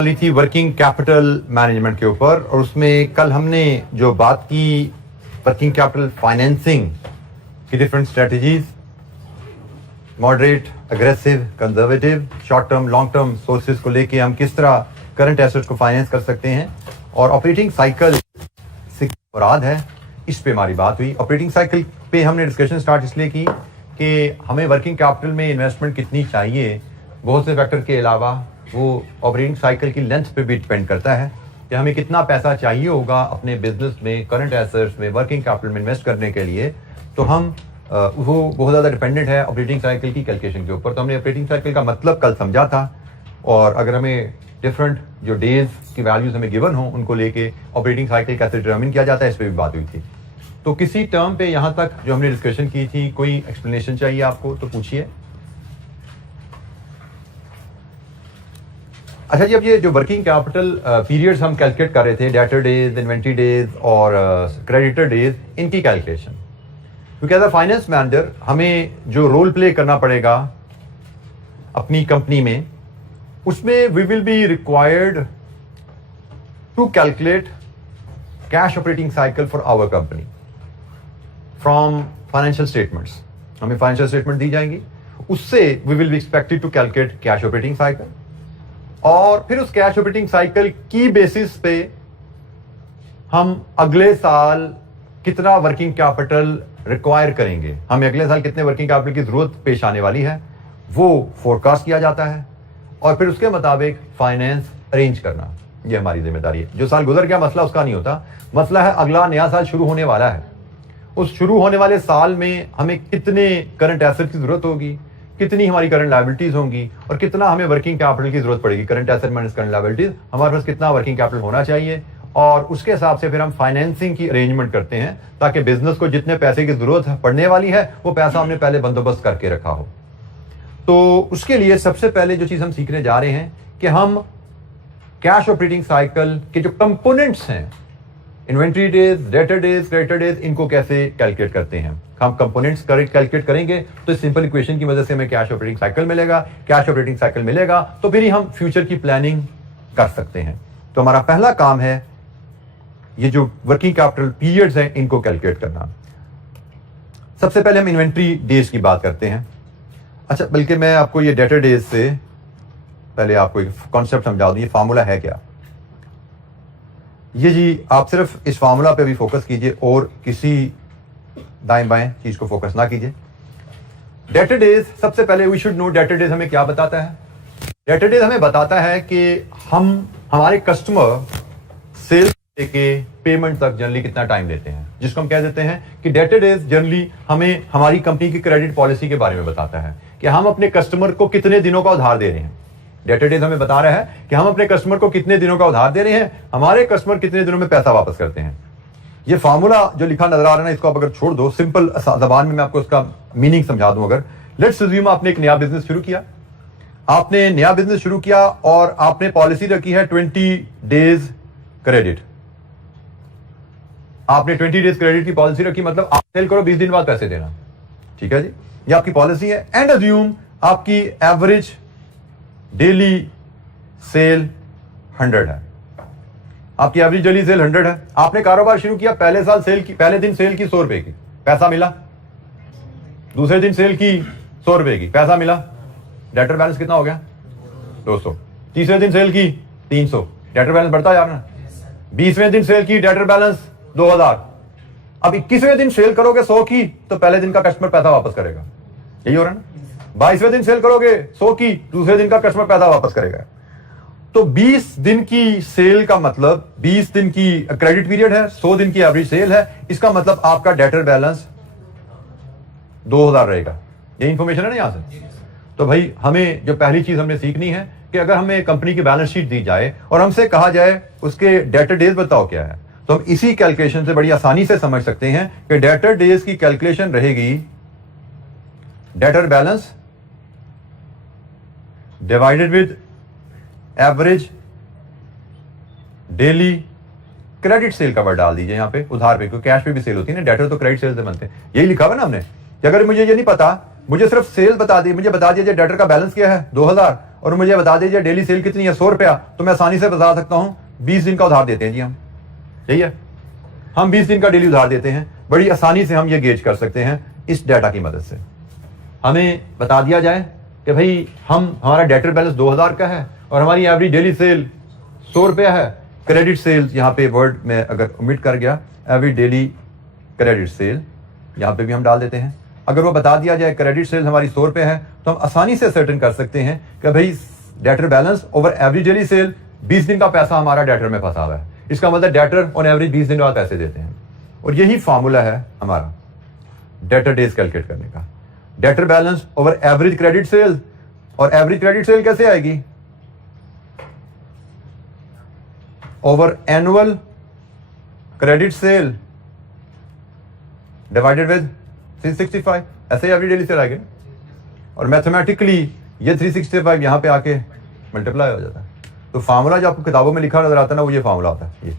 वाली थी working capital management के ऊपर, और उसमें कल हमने जो बात की वर्किंग कैपिटल फाइनेंसिंग की different strategies, moderate, aggressive, conservative, short term, long term sources को लेके हम किस तरह करंट एसेट्स को फाइनेंस कर सकते हैं, और ऑपरेटिंग साइकिल से मुराद है, इस पे हमारी बात हुई। ऑपरेटिंग साइकिल पे हमने डिस्कशन स्टार्ट इसलिए की कि हमें वर्किंग कैपिटल में इन्वेस्टमेंट कितनी चाहिए, बहुत से फैक्टर के अलावा वो ऑपरेटिंग साइकिल की लेंथ पे भी डिपेंड करता है कि हमें कितना पैसा चाहिए होगा अपने बिजनेस में, करंट एसेट्स में, वर्किंग कैपिटल में इन्वेस्ट करने के लिए। तो हम वो बहुत ज़्यादा डिपेंडेंट है ऑपरेटिंग साइकिल की कैलकुलेशन के ऊपर। तो हमने ऑपरेटिंग साइकिल का मतलब कल समझा था, और अगर हमें डिफरेंट जो डेज की वैल्यूज हमें गिवन हो उनको लेके ऑपरेटिंग साइकिल कैसे डिटरमिन किया जाता है, इस पर भी बात हुई थी। तो किसी टर्म पे यहाँ तक जो हमने डिस्कशन की थी, कोई एक्सप्लेनेशन चाहिए आपको तो पूछिए। अच्छा जी, अब ये जो वर्किंग कैपिटल पीरियड्स हम कैलकुलेट कर रहे थे, डेटर डेज, इन्वेंट्री डेज और क्रेडिटर डेज, इनकी कैलकुलेशन, क्योंकि एज अ फाइनेंस मैनेजर हमें जो रोल प्ले करना पड़ेगा अपनी कंपनी में, उसमें we will be required to calculate cash operating cycle for our company from financial statements. हमें फाइनेंशियल स्टेटमेंट दी जाएंगी, उससे we will be expected to calculate cash operating cycle, और फिर उस कैश ऑपरेटिंग साइकिल की बेसिस पे हम अगले साल कितना वर्किंग कैपिटल रिक्वायर करेंगे, हमें अगले साल कितने वर्किंग कैपिटल की जरूरत पेश आने वाली है, वो फोरकास्ट किया जाता है, और फिर उसके मुताबिक फाइनेंस अरेंज करना, ये हमारी जिम्मेदारी है। जो साल गुजर गया मसला उसका नहीं होता, मसला है अगला नया साल शुरू होने वाला है, उस शुरू होने वाले साल में हमें कितने करंट एसेट की जरूरत होगी, कितनी हमारी करंट लायबिलिटीज होंगी, और कितना हमें वर्किंग कैपिटल की जरूरत पड़ेगी, current asset minus current liabilities, हमारे पास कितना वर्किंग कैपिटल होना चाहिए, और उसके हिसाब से फिर हम फाइनेंसिंग की अरेंजमेंट करते हैं ताकि बिजनेस को जितने पैसे की जरूरत पड़ने वाली है वो पैसा हमने पहले बंदोबस्त करके रखा हो। तो उसके लिए सबसे पहले जो चीज हम सीखने जा रहे हैं कि हम कैश ऑपरेटिंग साइकिल के जो कंपोनेंट्स हैं, inventory days, debtor days, creditor days, इनको कैसे कैलकुलेट करते हैं। हम कंपोनेंट्स कैलकुलेट करेंगे तो इस सिंपल इक्वेशन की वजह से हमें कैश ऑपरेटिंग साइकिल मिलेगा, कैश ऑपरेटिंग साइकिल मिलेगा तो फिर ही हम फ्यूचर की प्लानिंग कर सकते हैं। तो हमारा पहला काम है ये जो वर्किंग कैपिटल पीरियड्स हैं इनको कैलकुलेट करना। सबसे पहले हम इन्वेंट्री डेज की बात करते हैं। अच्छा, बल्कि मैं आपको ये डेटर डेज से पहले आपको एक कॉन्सेप्ट समझा दूं, ये फार्मूला है क्या। ये जी, आप सिर्फ इस फार्मूला पे भी फोकस कीजिए और किसी दाएं बाएं चीज को फोकस ना कीजिए। डेटर डेज, सबसे पहले we should know debtor days हमें क्या बताता है। डेटर डेज हमें बताता है कि हम हमारे कस्टमर सेल के पेमेंट तक जनरली कितना टाइम लेते हैं, जिसको हम कह देते हैं कि डेटर डेज जनरली हमें हमारी कंपनी की क्रेडिट पॉलिसी के बारे में बताता है कि हम अपने कस्टमर को कितने दिनों का उधार दे रहे हैं। डेटर डेज हमें बता रहा है कि हम अपने कस्टमर को कितने दिनों का उधार दे रहे हैं, हमारे कस्टमर कितने दिनों में पैसा वापस करते हैं। ये फार्मूला जो लिखा नजर आ रहा है ना, इसको आप अगर छोड़ दो, सिंपल जबान में मैं आपको इसका मीनिंग समझा दूं। अगर लेट्स अज्यूम आपने एक नया बिजनेस शुरू किया, आपने नया बिजनेस शुरू किया और आपने पॉलिसी रखी है 20 डेज क्रेडिट। आपने 20 डेज क्रेडिट की पॉलिसी रखी, मतलब आप सेल करो 20 दिन बाद पैसे देना, ठीक है जी, ये आपकी पॉलिसी है। एंड अज्यूम आपकी एवरेज डेली सेल 100 है, आपकी एवरेज डेली सेल 100 है। आपने कारोबार शुरू किया, पहले दिन सेल की 100 रुपए की, पैसा मिला। दूसरे दिन सेल की 100 रुपए की, पैसा मिला। डेटर बैलेंस कितना हो गया? 200। तीसरे दिन सेल की 300, डेटर बैलेंस बढ़ता जा रहा है। 20वें दिन सेल की डेटर बैलेंस 2000। अब 21वें दिन सेल करोगे 100 की, तो पहले दिन का कस्टमर पैसा वापस करेगा, यही हो रहा है ना। 22वें दिन सेल करोगे 100 की, दूसरे दिन का कस्टमर पैसा वापस करेगा। तो 20 दिन की सेल का मतलब 20 दिन की क्रेडिट पीरियड है, 100 दिन की एवरेज सेल है, इसका मतलब आपका डेटर बैलेंस 2000 रहेगा। ये इंफॉर्मेशन है ना यहां से। तो भाई हमें जो पहली चीज हमने सीखनी है कि अगर हमें कंपनी की बैलेंस शीट दी जाए और हमसे कहा जाए उसके डेटर डेज बताओ क्या है, तो हम इसी कैलकुलेशन से बड़ी आसानी से समझ सकते हैं कि डेटर डेज की कैलकुलेशन रहेगी debtor balance divided with average daily credit sale का वर्ड डाल दीजिए यहां पे, उधार पे, क्योंकि कैश पे भी सेल होती है ना, डेटर तो क्रेडिट सेल से बनते हैं। यही लिखा हुआ ना हमने कि अगर मुझे ये नहीं पता, मुझे सिर्फ सेल बता दी, मुझे बता दिया डेटर का बैलेंस क्या है 2000, और मुझे बता दीजिए डेली सेल कितनी है, 100 रुपया, तो मैं आसानी से बता सकता हूं 20 दिन का उधार देते हैं जी हम, यही है, हम 20 दिन का डेली उधार देते हैं। बड़ी आसानी से हम ये गेज कर सकते हैं इस डाटा की मदद से। हमें बता दिया जाए कि भाई हमारा डेटर बैलेंस 2000 का है और हमारी एवरेज डेली सेल 100 रुपया है। क्रेडिट सेल्स यहाँ पे वर्ड में अगर ओमिट कर गया, एवरेज डेली क्रेडिट सेल यहाँ पे भी हम डाल देते हैं। अगर वो बता दिया जाए क्रेडिट सेल हमारी 100 रुपये है, तो हम आसानी से सर्टेन कर सकते हैं कि भाई debtor balance over average daily cell, 20 दिन का पैसा हमारा डेटर में फंसा हुआ है। इसका मतलब डेटर ऑन एवरेज 20 दिन बाद पैसे देते हैं। और यही फॉर्मूला है हमारा डेटर डेज कैलकुलेट करने का। Debtor balance over average credit sale, और एवरेज क्रेडिट सेल कैसे आएगी, over annual credit sale divided with 365, ऐसे ही एवरेज डेली सेल आएगी। और मैथमेटिकली ये 365 यहां पे आके मल्टीप्लाई हो जाता है। तो फार्मूला जो आपको किताबों में लिखा नजर आता है ना, वो ये फार्मूला आता है।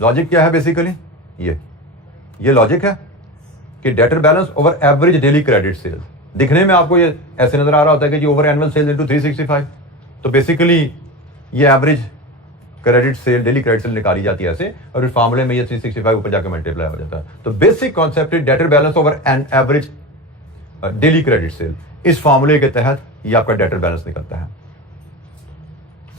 लॉजिक क्या है बेसिकली, ये लॉजिक है कि debtor balance over average daily credit sale. दिखने में आपको ये ऐसे नजर आ रहा होता है कि जी ओवर एनुअल सेल इनटू 365, तो बेसिकली ये average credit sale, daily credit sale निकाली जाती है ऐसे, और इस फार्मूले में ये 365 ऊपर जाकर मल्टीप्लाई हो जाता है। तो बेसिक कॉन्सेप्ट है debtor balance over an average daily credit sale. इस फार्मूले के तहत ये आपका डेटर बैलेंस निकलता है।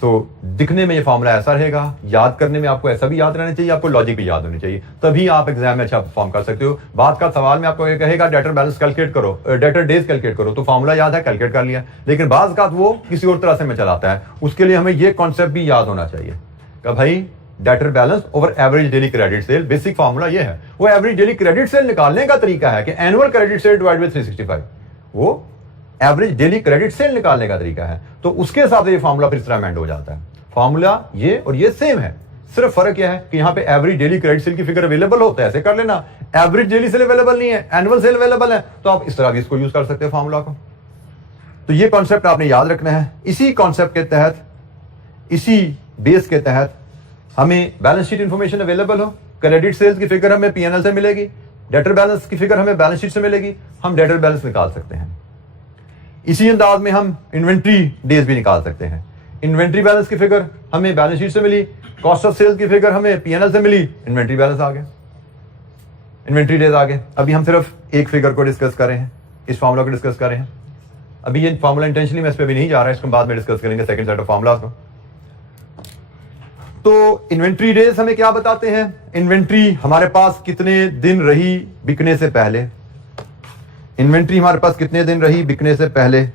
तो दिखने में ये फार्मूला ऐसा रहेगा, याद करने में आपको ऐसा भी याद रहना चाहिए, आपको लॉजिक भी याद होनी चाहिए, तभी आप एग्जाम में अच्छा परफॉर्म कर सकते हो। बात का सवाल में आपको ये कहेगा डेटर बैलेंस कैलकुलेट करो, डेटर डेज कैलकुलेट करो, तो फार्मूला याद है, कैलकुलेट कर लिया। लेकिन बात का वो किसी और तरह से में चलाता है, उसके लिए हमें ये कॉन्सेप्ट भी याद होना चाहिए कि भाई debtor balance over average daily credit sale, basic formula ये है। वो एवरेज डेली क्रेडिट सेल निकालने का तरीका है कि annual credit sale divide by 365, वो एवरेज डेली क्रेडिट सेल निकालने का तरीका है। तो उसके हिसाब से ये फार्मूला फिर इस्तेमाल हो जाता है। फार्मूला ये और ये सेम है, सिर्फ फर्क यह है कि यहां पे एवरेज डेली क्रेडिट सेल की फिगर अवेलेबल होता है, ऐसे कर लेना। एवरेज डेली सेल अवेलेबल नहीं है, एनुअल सेल अवेलेबल है, तो आप इस तरह भी इसको यूज कर सकते हैं फार्मूला को। तो ये कॉन्सेप्ट आपने याद रखना है। इसी कॉन्सेप्ट के तहत, इसी बेस के तहत हमें बैलेंस शीट इंफॉर्मेशन अवेलेबल हो, क्रेडिट सेल्स की फिगर हमें पीएनएल से मिलेगी, डेटर बैलेंस की फिगर हमें बैलेंस शीट से मिलेगी, हम डेटर बैलेंस निकाल सकते हैं। इसी अंदाज में हम इन्वेंट्री डेज भी निकाल सकते हैं। इन्वेंट्री बैलेंस की फिगर हमें बैलेंस शीट से मिली, कॉस्ट ऑफ सेल्स की फिगर हमें पीएनएल से मिली, इन्वेंट्री बैलेंस आ गया, इन्वेंट्री डेज आ गए। अभी हम सिर्फ एक फिगर को डिस्कस कर रहे हैं, इस फार्मूला को डिस्कस कर रहे हैं। अभी ये फार्मूला इंटेंशनली मैं इस पे भी नहीं जा रहा है, इसको बाद में डिस्कस करेंगे सेकंड सेट ऑफ फार्मूलास को। तो इन्वेंट्री डेज हमें क्या बताते हैं, इन्वेंट्री हमारे पास कितने दिन रही बिकने से पहले, इन्वेंट्री हमारे पास कितने दिन रही बिकने से पहले।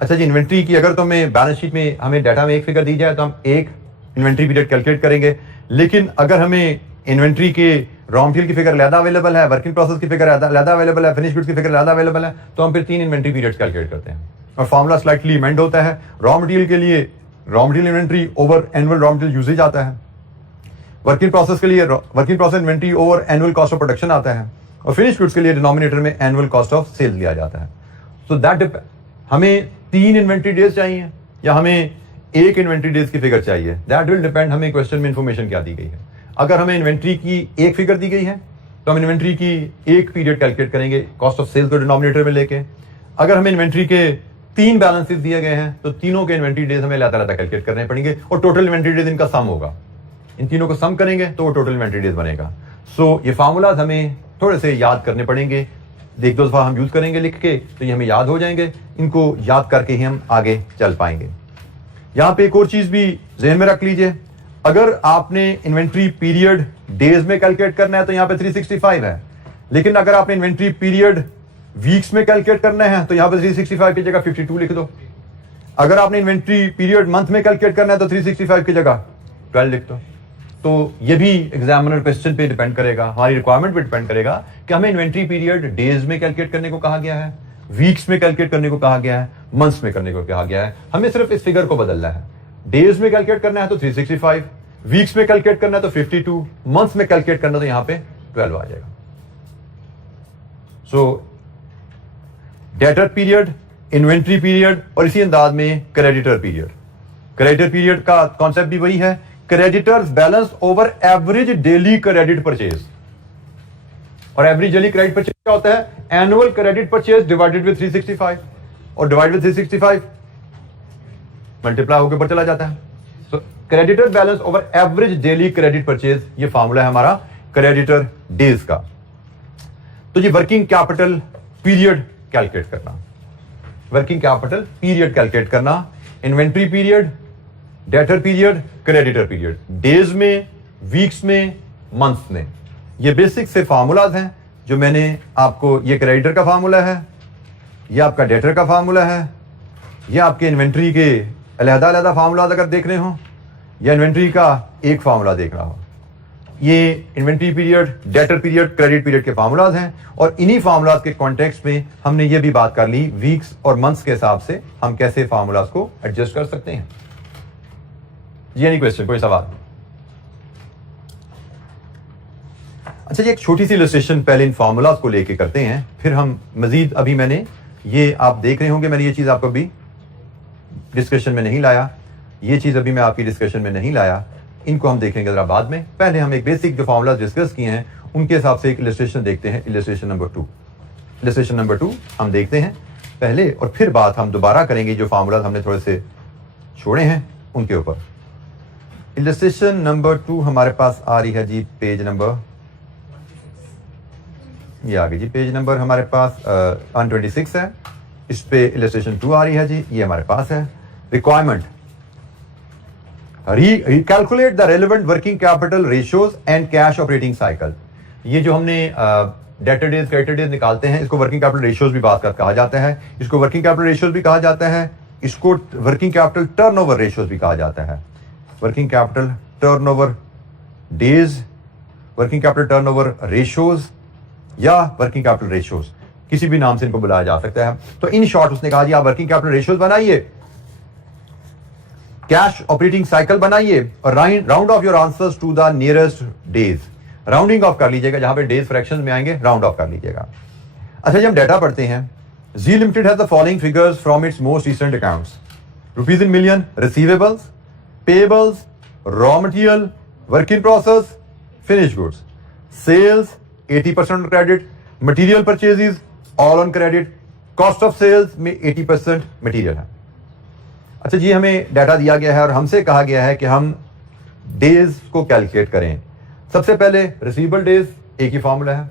अच्छा जी, इन्वेंट्री की अगर तो हमें बैलेंस शीट में हमें डाटा में एक फिगर दी जाए तो हम एक इन्वेंट्री पीरियड कैलकुलेट करेंगे। लेकिन अगर हमें इन्वेंट्री के रॉ मटेरियल की फिगर अलग अवेलेबल है, वर्किंग प्रोसेस की फिगर अलग अवेलेबल है, फिनिश गुड्स की फिगर अलग अवेलेबल है, तो हम फिर 3 इन्वेंट्री पीरियड्स कैलकुलेट करते हैं। और फॉर्मूला स्लाइटली अमेंड होता है। रॉ मटेरियल के लिए raw material inventory over annual raw material usage आता है, वर्किंग प्रोसेस के लिए working process inventory over annual cost of production आता है, और फिनिश गुड्स के लिए डिनोमिनेटर में एनुअल कॉस्ट ऑफ सेल्स लिया जाता है। सो दैट हमें 3 इन्वेंट्री डेज चाहिए या हमें एक इन्वेंट्री डेज की फिगर चाहिए, दैट विल डिपेंड हमें क्वेश्चन में इंफॉर्मेशन क्या दी गई है। अगर हमें इन्वेंट्री की एक फिगर दी गई है तो हम इन्वेंट्री की एक पीरियड कैलकुलेट करेंगे कॉस्ट ऑफ सेल्स को डिनोमिनेटर में लेके। अगर हमें इन्वेंट्री के 3 बैलेंसेस दिए गए हैं तो तीनों के इन्वेंट्री डेज हमें अलग-अलग कैलकुलेट करने पड़ेंगे और टोटल इन्वेंट्री डेज इनका सम होगा। इन तीनों को सम करेंगे तो वो टोटल इन्वेंट्री डेज बनेगा। सो ये फार्मूलाज हमें थोड़े से याद करने पड़ेंगे, एक दो दफा हम यूज करेंगे लिख के तो ये हमें याद हो जाएंगे। इनको याद करके ही हम आगे चल पाएंगे। यहां पे एक और चीज भी ज़हन में रख लीजिए, अगर आपने इन्वेंट्री पीरियड डेज में कैलकुलेट करना है तो यहां पे 365 है, लेकिन अगर आपने इन्वेंट्री पीरियड वीक्स में कैलकुलेट करना है तो यहां पे 365 की जगह 52 लिख दो। अगर आपने इन्वेंट्री पीरियड मंथ में कैलकुलेट करना है तो 365 की जगह 12 लिख दो। तो ये भी एग्जामिनर क्वेश्चन पे डिपेंड करेगा, हमारी रिक्वायरमेंट पे डिपेंड करेगा कि हमें इन्वेंट्री पीरियड डेज में कैलकुलेट करने को कहा गया है, वीक्स में कैलकुलेट करने को कहा गया है, मंथ्स में करने को कहा गया है। हमें सिर्फ इस फिगर को बदलना है। डेज में कैलकुलेट करना है तो 365, वीक्स में कैलकुलेट करना है तो 52, मंथ्स में कैलकुलेट करना तो यहां पे 12 आ जाएगा। सो डेटर पीरियड, इन्वेंट्री पीरियड और इसी अंदाज में क्रेडिटर पीरियड। क्रेडिटर पीरियड का कॉन्सेप्ट भी वही है, creditors balance over average daily credit purchase. और एवरेज डेली क्रेडिट परचेज क्या होता है? Annual credit purchase divided with 365, और डिवाइड विद 365 मल्टीप्लाई होकर ऊपर चला जाता है। So creditor balance over average daily credit purchase, ये फॉर्मूला है हमारा क्रेडिटर डेज का। तो ये वर्किंग कैपिटल पीरियड कैलकुलेट करना, वर्किंग कैपिटल पीरियड कैलकुलेट करना, inventory period, debtor period, creditor period, days में, वीक्स में, मंथ्स में। ये बेसिक से फार्मूलाज हैं जो मैंने आपको, ये क्रेडिटर का फार्मूला है, ये आपका डेटर का फार्मूला है, ये आपके इन्वेंट्री के अलग-अलग फार्मूलाज अगर देख रहे हो, या इन्वेंट्री का एक फार्मूला देख रहा हो। ये inventory period, debtor period, credit period के फार्मूलाज हैं, और इन्हीं फार्मूलाज के कॉन्टेक्स्ट में हमने ये भी बात कर ली वीक्स और मंथ्स के हिसाब से हम कैसे फार्मूलाज को एडजस्ट कर सकते हैं। ये नहीं क्वेश्चन, कोई सवाल? अच्छा, ये एक छोटी सी इलस्ट्रेशन पहले इन फार्मूलाज को लेके करते हैं, फिर हम मजीद, अभी मैंने ये आप देख रहे होंगे, मैंने ये चीज आपको अभी डिस्कशन में नहीं लाया, ये चीज अभी मैं आपकी डिस्कशन में नहीं लाया, इनको हम देखेंगे जरा बाद में। पहले हम एक बेसिक जो फार्मूला डिस्कस किए हैं उनके हिसाब से एक इलस्ट्रेशन देखते हैं, इलस्ट्रेशन नंबर 2। इलस्ट्रेशन नंबर 2 हम देखते हैं पहले, और फिर बात हम दोबारा करेंगे जो फार्मूला हमने थोड़े से छोड़े हैं उनके ऊपर। इलस्ट्रेशन नंबर 2 हमारे पास आ रही है जी, पेज नंबर, ये आ गई जी, पेज नंबर हमारे पास 126 है, इस पे इलस्ट्रेशन 2 आ रही है जी, ये हमारे पास है। Requirement, calculate the relevant working capital ratios and cash operating cycle. ये जो हमने डेटर डेज, क्रेडिटर डेज निकालते हैं, इसको वर्किंग कैपिटल रेशियोज भी बात कहा जाता है, इसको वर्किंग कैपिटल रेशियोज भी कहा जाता है, इसको वर्किंग कैपिटल टर्नओवर रेशियोज भी कहा जाता है। Working capital turnover days, working capital turnover ratios या वर्किंग कैपिटल रेशियोज, किसी भी नाम से इनको बुलाया जा सकता है। तो इन शॉर्ट उसने कहा जी आप वर्किंग कैपिटल रेशियोज बनाइए, कैश ऑपरेटिंग साइकिल बनाइए, और round off your answers to the nearest days. Rounding off कर लीजिएगा, जहां पे डेज फ्रैक्शंस में आएंगे राउंड ऑफ कर लीजिएगा। अच्छा, जब हम डाटा पढ़ते हैं, G limited has the following figures from its most recent accounts, rupees in million, receivables, payables, raw material, work in process, finish goods, sales 80% credit, material purchases all on credit, cost of sales में 80% material है। अच्छा जी, हमें data दिया गया है और हमसे कहा गया है कि हम डेज को कैलकुलेट करें। सबसे पहले रिसीवेबल डेज एक ही फार्मूला है,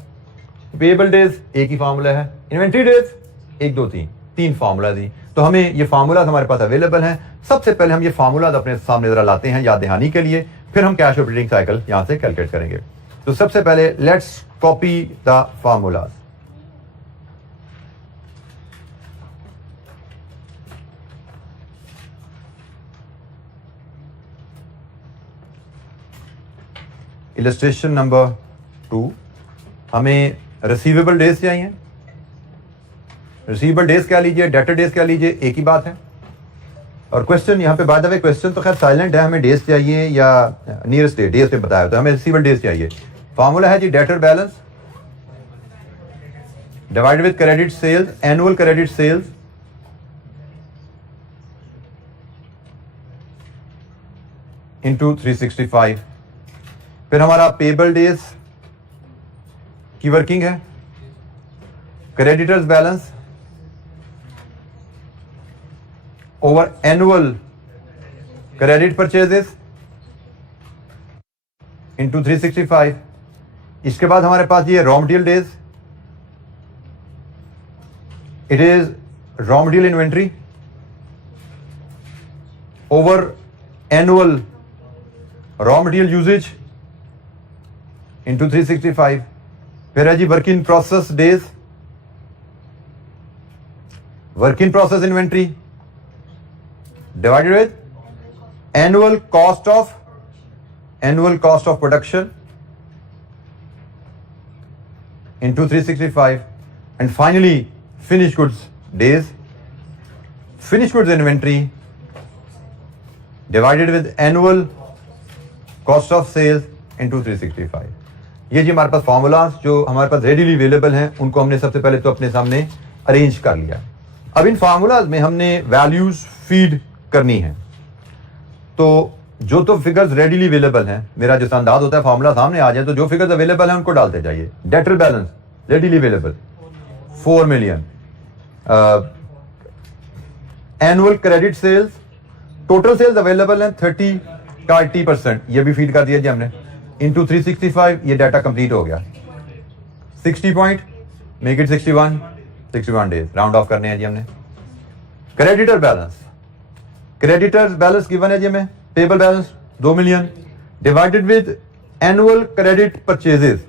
पेएबल डेज एक ही फार्मूला है, इन्वेंट्री डेज 1 2 3 3 फार्मूला दी। तो हमें ये फार्मूला हमारे पास अवेलेबल हैं। सबसे पहले हम ये फार्मूला अपने सामने जरा लाते हैं याद दहानी के लिए, फिर हम कैश ऑपरेटिंग साइकिल यहां से कैलकुलेट करेंगे। तो सबसे पहले let's copy the formulas. Illustration number 2, हमें रिसीवेबल डेज चाहिए। रिसीवेबल डेज क्या लीजिए, डेटर डेज क्या लीजिए, एक ही बात है। और क्वेश्चन यहाँ पे बाय द वे क्वेश्चन तो खैर साइलेंट है, हमें डेज चाहिए या नियरेस्ट डे, डेज पे बताया तो हमें रिसीवेबल डेज चाहिए। फॉर्मूला है जी debtor balance divided with credit sales, annual credit sales into 365। फिर हमारा पेबल डेज की वर्किंग है, creditors balance over annual credit purchases into 365। इसके बाद हमारे पास ये raw material days, it is raw material inventory over annual raw material usage into 365। फिर है जी work in process days, work in process inventory divided with annual cost of production into 365। And finally finished goods days, finished goods inventory divided with annual cost of sales into 365. ये जी हमारे पास formulas जो हमारे पास readily available हैं उनको हमने सबसे पहले तो अपने सामने अरेंज कर लिया। अब इन फार्मूलाज में हमने वैल्यूज फीड करनी है। तो जो तो फिगर्स रेडीली अवेलेबल हैं, मेरा जो अंदाज होता है फार्मूला सामने आ जाए तो जो फिगर्स अवेलेबल हैं उनको डालते जाइए। Debtor balance readily available 4 million, annual credit sales, total sales available हैं 30 का 80%, ये भी फीड कर दिया जी हमने इंटू 365। ये डाटा कंप्लीट हो गया। 60 point make it 61 days, round of करने हैं जी हमने। Creditor balance, creditors balance given है जी हमें, payable balance 2 million divided with annual credit purchases.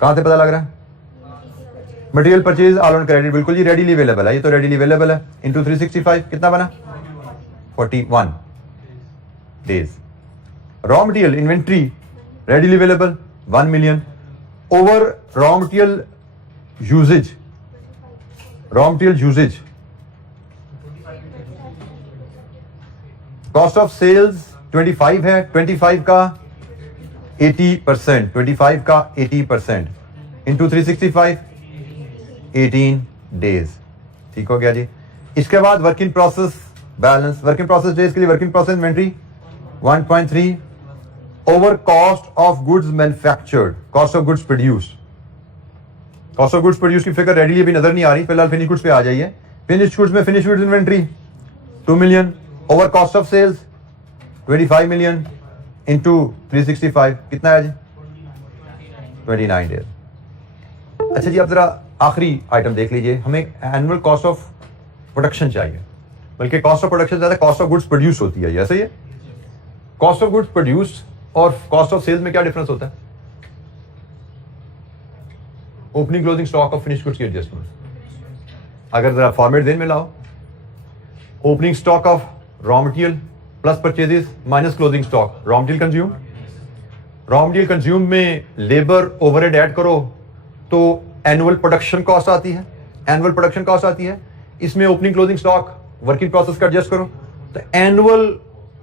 कहां से पता लग रहा है? Material purchase all on credit, बिल्कुल जी रेडीली अवेलेबल है, ये तो रेडीली अवेलेबल है। इंटू 365 कितना बना? 41 days. Raw material inventory readily available 1 million over raw material usage, raw material usage cost of sales 25 है, 25 का 80%, 25 का 80% इंटू 365 18 डेज। ठीक हो गया जी। इसके बाद work in process balance, work in process days के लिए work in process inventory 1.3 over cost of goods manufactured, cost of goods produced. Cost of goods produce की फिगर रेडीली अभी नजर नहीं आ रही, फिलहाल फिनिश गुड्स पे आ जाइए। फिनिश गुड्स में finish goods inventory 2 million over cost of sales 25 million into 365 कितना है जी? 29 डेज। अच्छा जी, अब जरा आखिरी आइटम देख लीजिए। हमें एनुअल कॉस्ट ऑफ प्रोडक्शन चाहिए, बल्कि कॉस्ट ऑफ प्रोडक्शन ज्यादा कॉस्ट ऑफ गुड्स प्रोड्यूस होती है। ऐसे ही कॉस्ट ऑफ गुड्स प्रोड्यूस और कॉस्ट ऑफ सेल्स में क्या डिफरेंस होता है? Opening closing stock of finish goods की एडजस्टमेंट। अगर जरा फॉर्मेट देन में लाओ, opening stock of raw material plus purchases minus closing stock, raw material consume. Raw material consume में लेबर ओवरहेड ऐड करो तो एनुअल प्रोडक्शन कॉस्ट आती है, एनुअल प्रोडक्शन कॉस्ट आती है। इसमें opening closing stock work in process का adjust करो तो annual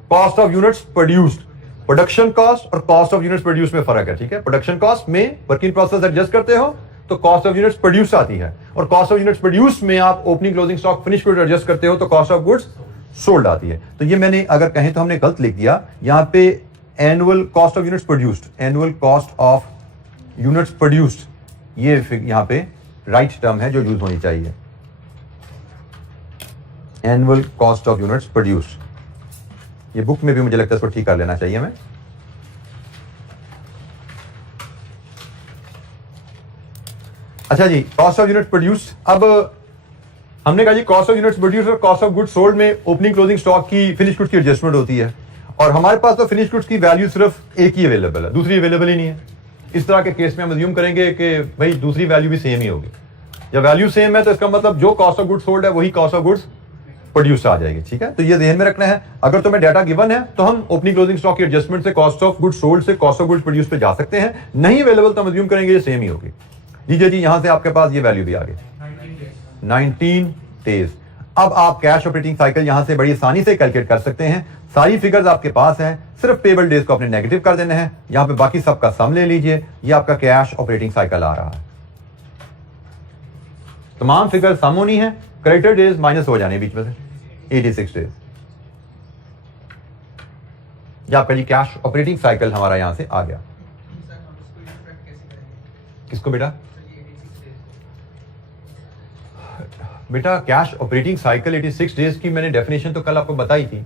cost of units produced, production cost और कॉस्ट ऑफ यूनिट्स प्रोड्यूस में फर्क है। ठीक है, प्रोडक्शन कॉस्ट में वर्क इन प्रोसेस एडजस्ट करते हो तो कॉस्ट ऑफ यूनिट्स प्रोड्यूस आती है, और कॉस्ट ऑफ यूनिट्स प्रोड्यूस में आप opening closing stock finish goods adjust करते हो तो कॉस्ट ऑफ गुड्स सोल्ड आती है। तो ये मैंने अगर कहें तो हमने गलत लिख दिया यहां पे, annual cost of units produced, annual cost of units produced, ये यहां पे राइट टर्म है जो यूज होनी चाहिए, annual cost of units produced. ये बुक में भी मुझे लगता है इसको ठीक कर लेना चाहिए हमें। अच्छा जी, कॉस्ट ऑफ यूनिट प्रोड्यूस्ड। अब हमने कहा जी कॉस्ट ऑफ यूनिट्स प्रोड्यूस्ड और कॉस्ट ऑफ गुड्स सोल्ड में ओपनिंग क्लोजिंग स्टॉक की फिनिश गुड्स की एडजस्टमेंट होती है, और हमारे पास तो फिनिश गुड्स की वैल्यू सिर्फ एक ही अवेलेबल है, दूसरी अवेलेबल ही नहीं है। इस तरह के केस में हम अज्यूम करेंगे कि भाई दूसरी वैल्यू भी सेम ही होगी। जब वैल्यू सेम है तो इसका मतलब जो कॉस्ट ऑफ गुड्स सोल्ड है वही कॉस्ट ऑफ गुड्स प्रोड्यूस आ जाएगी। ठीक है, तो ये ध्यान में रखना है। अगर तुम्हें डाटा गिवन है तो हम ओपनिंग क्लोजिंग स्टॉक की एडजस्टमेंट से कॉस्ट ऑफ गुड्स सोल्ड से कॉस्ट ऑफ गुड्स प्रोड्यूस पे जा सकते हैं। नहीं अवेलेबल तो हम अज्यूम करेंगे ये सेम ही होगी। लीजिए जी, यहां से आपके पास ये वैल्यू भी आ गई 19 डेज। अब आप कैश ऑपरेटिंग साइकिल यहां से बड़ी आसानी से कैलकुलेट कर सकते हैं। सारी फिगर्स आपके पास हैं, सिर्फ पेबल डेज को अपने नेगेटिव कर देना है। यहां पे बाकी सबका सम ले लीजिए, ये आपका कैश ऑपरेटिंग साइकिल आ रहा है। तमाम फिगर सम होनी है, क्रेडिटर डेज माइनस हो जाने बीच में से 86 डेज। या आपका जी कैश ऑपरेटिंग साइकिल हमारा यहां से आ गया। किसको बेटा? बेटा कैश ऑपरेटिंग साइकिल 86 डेज की मैंने डेफिनेशन तो कल आपको बताई थी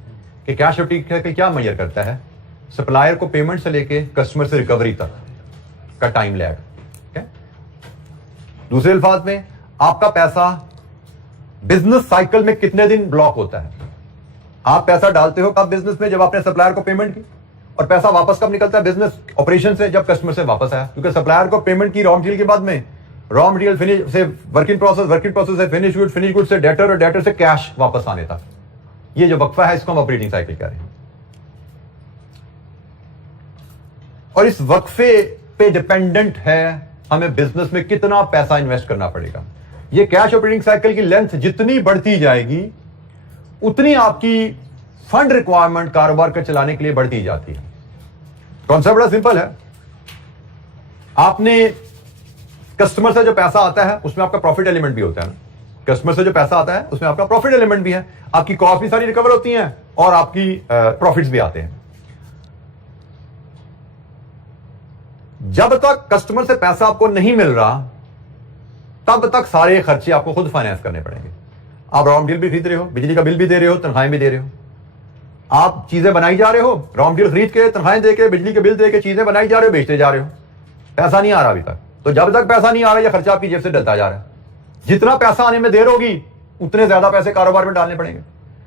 कि कैश ऑपरेटिंग साइकिल क्या मेजर करता है? सप्लायर को पेमेंट से लेके कस्टमर से रिकवरी तक का टाइम लैग। ठीक है, दूसरे अल्फाज में आपका पैसा बिजनेस साइकिल में कितने दिन ब्लॉक होता है? आप पैसा डालते हो कब बिजनेस में? जब आपने सप्लायर को पेमेंट की। और पैसा वापस कब निकलता है बिजनेस ऑपरेशन से? जब कस्टमर से वापस आया, क्योंकि सप्लायर को पेमेंट की रॉ मटेरियल के बाद में, रॉ मटेरियल फिनिश से वर्क इन प्रोसेस से फिनिश गुड से डेटर और डेटर से कैश वापस आने तक, ये जो वक्फा है इसको हम ऑपरेटिंग साइकिल कह रहे हैं। और इस वक्फे पे डिपेंडेंट है हमें बिजनेस में कितना पैसा इन्वेस्ट करना पड़ेगा। ये कैश ऑपरेटिंग साइकिल की लेंथ जितनी बढ़ती जाएगी उतनी आपकी फंड रिक्वायरमेंट कारोबार को चलाने के लिए बढ़ती जाती है। कॉन्सेप्ट बड़ा सिंपल है। आपने कस्टमर से जो पैसा आता है उसमें आपका प्रॉफिट एलिमेंट भी होता है ना। कस्टमर से जो पैसा आता है उसमें आपका प्रॉफिट एलिमेंट भी है, आपकी कॉस्ट भी सारी रिकवर होती है और आपकी प्रॉफिट्स भी आते हैं। जब तक कस्टमर से पैसा आपको नहीं मिल रहा तब तक सारे खर्चे आपको खुद फाइनेंस करने पड़ेंगे। आप रॉ मटेरियल भी खरीद रहे हो, बिजली का बिल भी दे रहे हो, तनख्वाहें भी दे रहे हो, आप चीजें बनाई जा रहे हो, रॉ मटेरियल खरीद के, तनख्वाहें दे के, बिजली के बिल दे के चीजें बनाई जा रहे हो, बेचते जा रहे हो, पैसा नहीं आ रहा अभी तक। तो जब तक पैसा नहीं आ रहा, यह खर्चा आपकी जेब से डलता जा रहा है। जितना पैसा आने में देर होगी उतने ज्यादा पैसे कारोबार में डालने पड़ेंगे।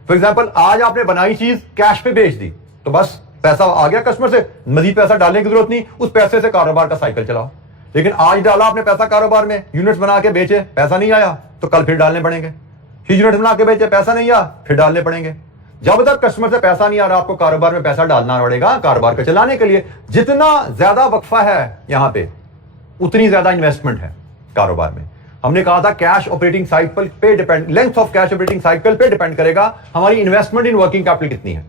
फॉर एग्जाम्पल, आज आपने बनाई चीज कैश पे बेच दी तो बस पैसा आ गया कस्टमर से, मजीद पैसा डालने की जरूरत नहीं, उस पैसे से कारोबार का साइकिल चलाओ। लेकिन आज डाला आपने पैसा कारोबार में, यूनिट्स बना के बेचे, पैसा नहीं आया तो कल फिर डालने पड़ेंगे, फिर यूनिट्स बना के बेचे, पैसा नहीं आया, फिर डालने पड़ेंगे। जब तक कस्टमर से पैसा नहीं आ रहा आपको कारोबार में पैसा डालना पड़ेगा कारोबार को चलाने के लिए। जितना ज्यादा वक्फा है यहां पे उतनी ज्यादा इन्वेस्टमेंट है कारोबार में। हमने कहा था कैश ऑपरेटिंग साइकिल पे depend, length of cash operating cycle पे डिपेंड करेगा हमारी इन्वेस्टमेंट इन वर्किंग कैपिटल कितनी है।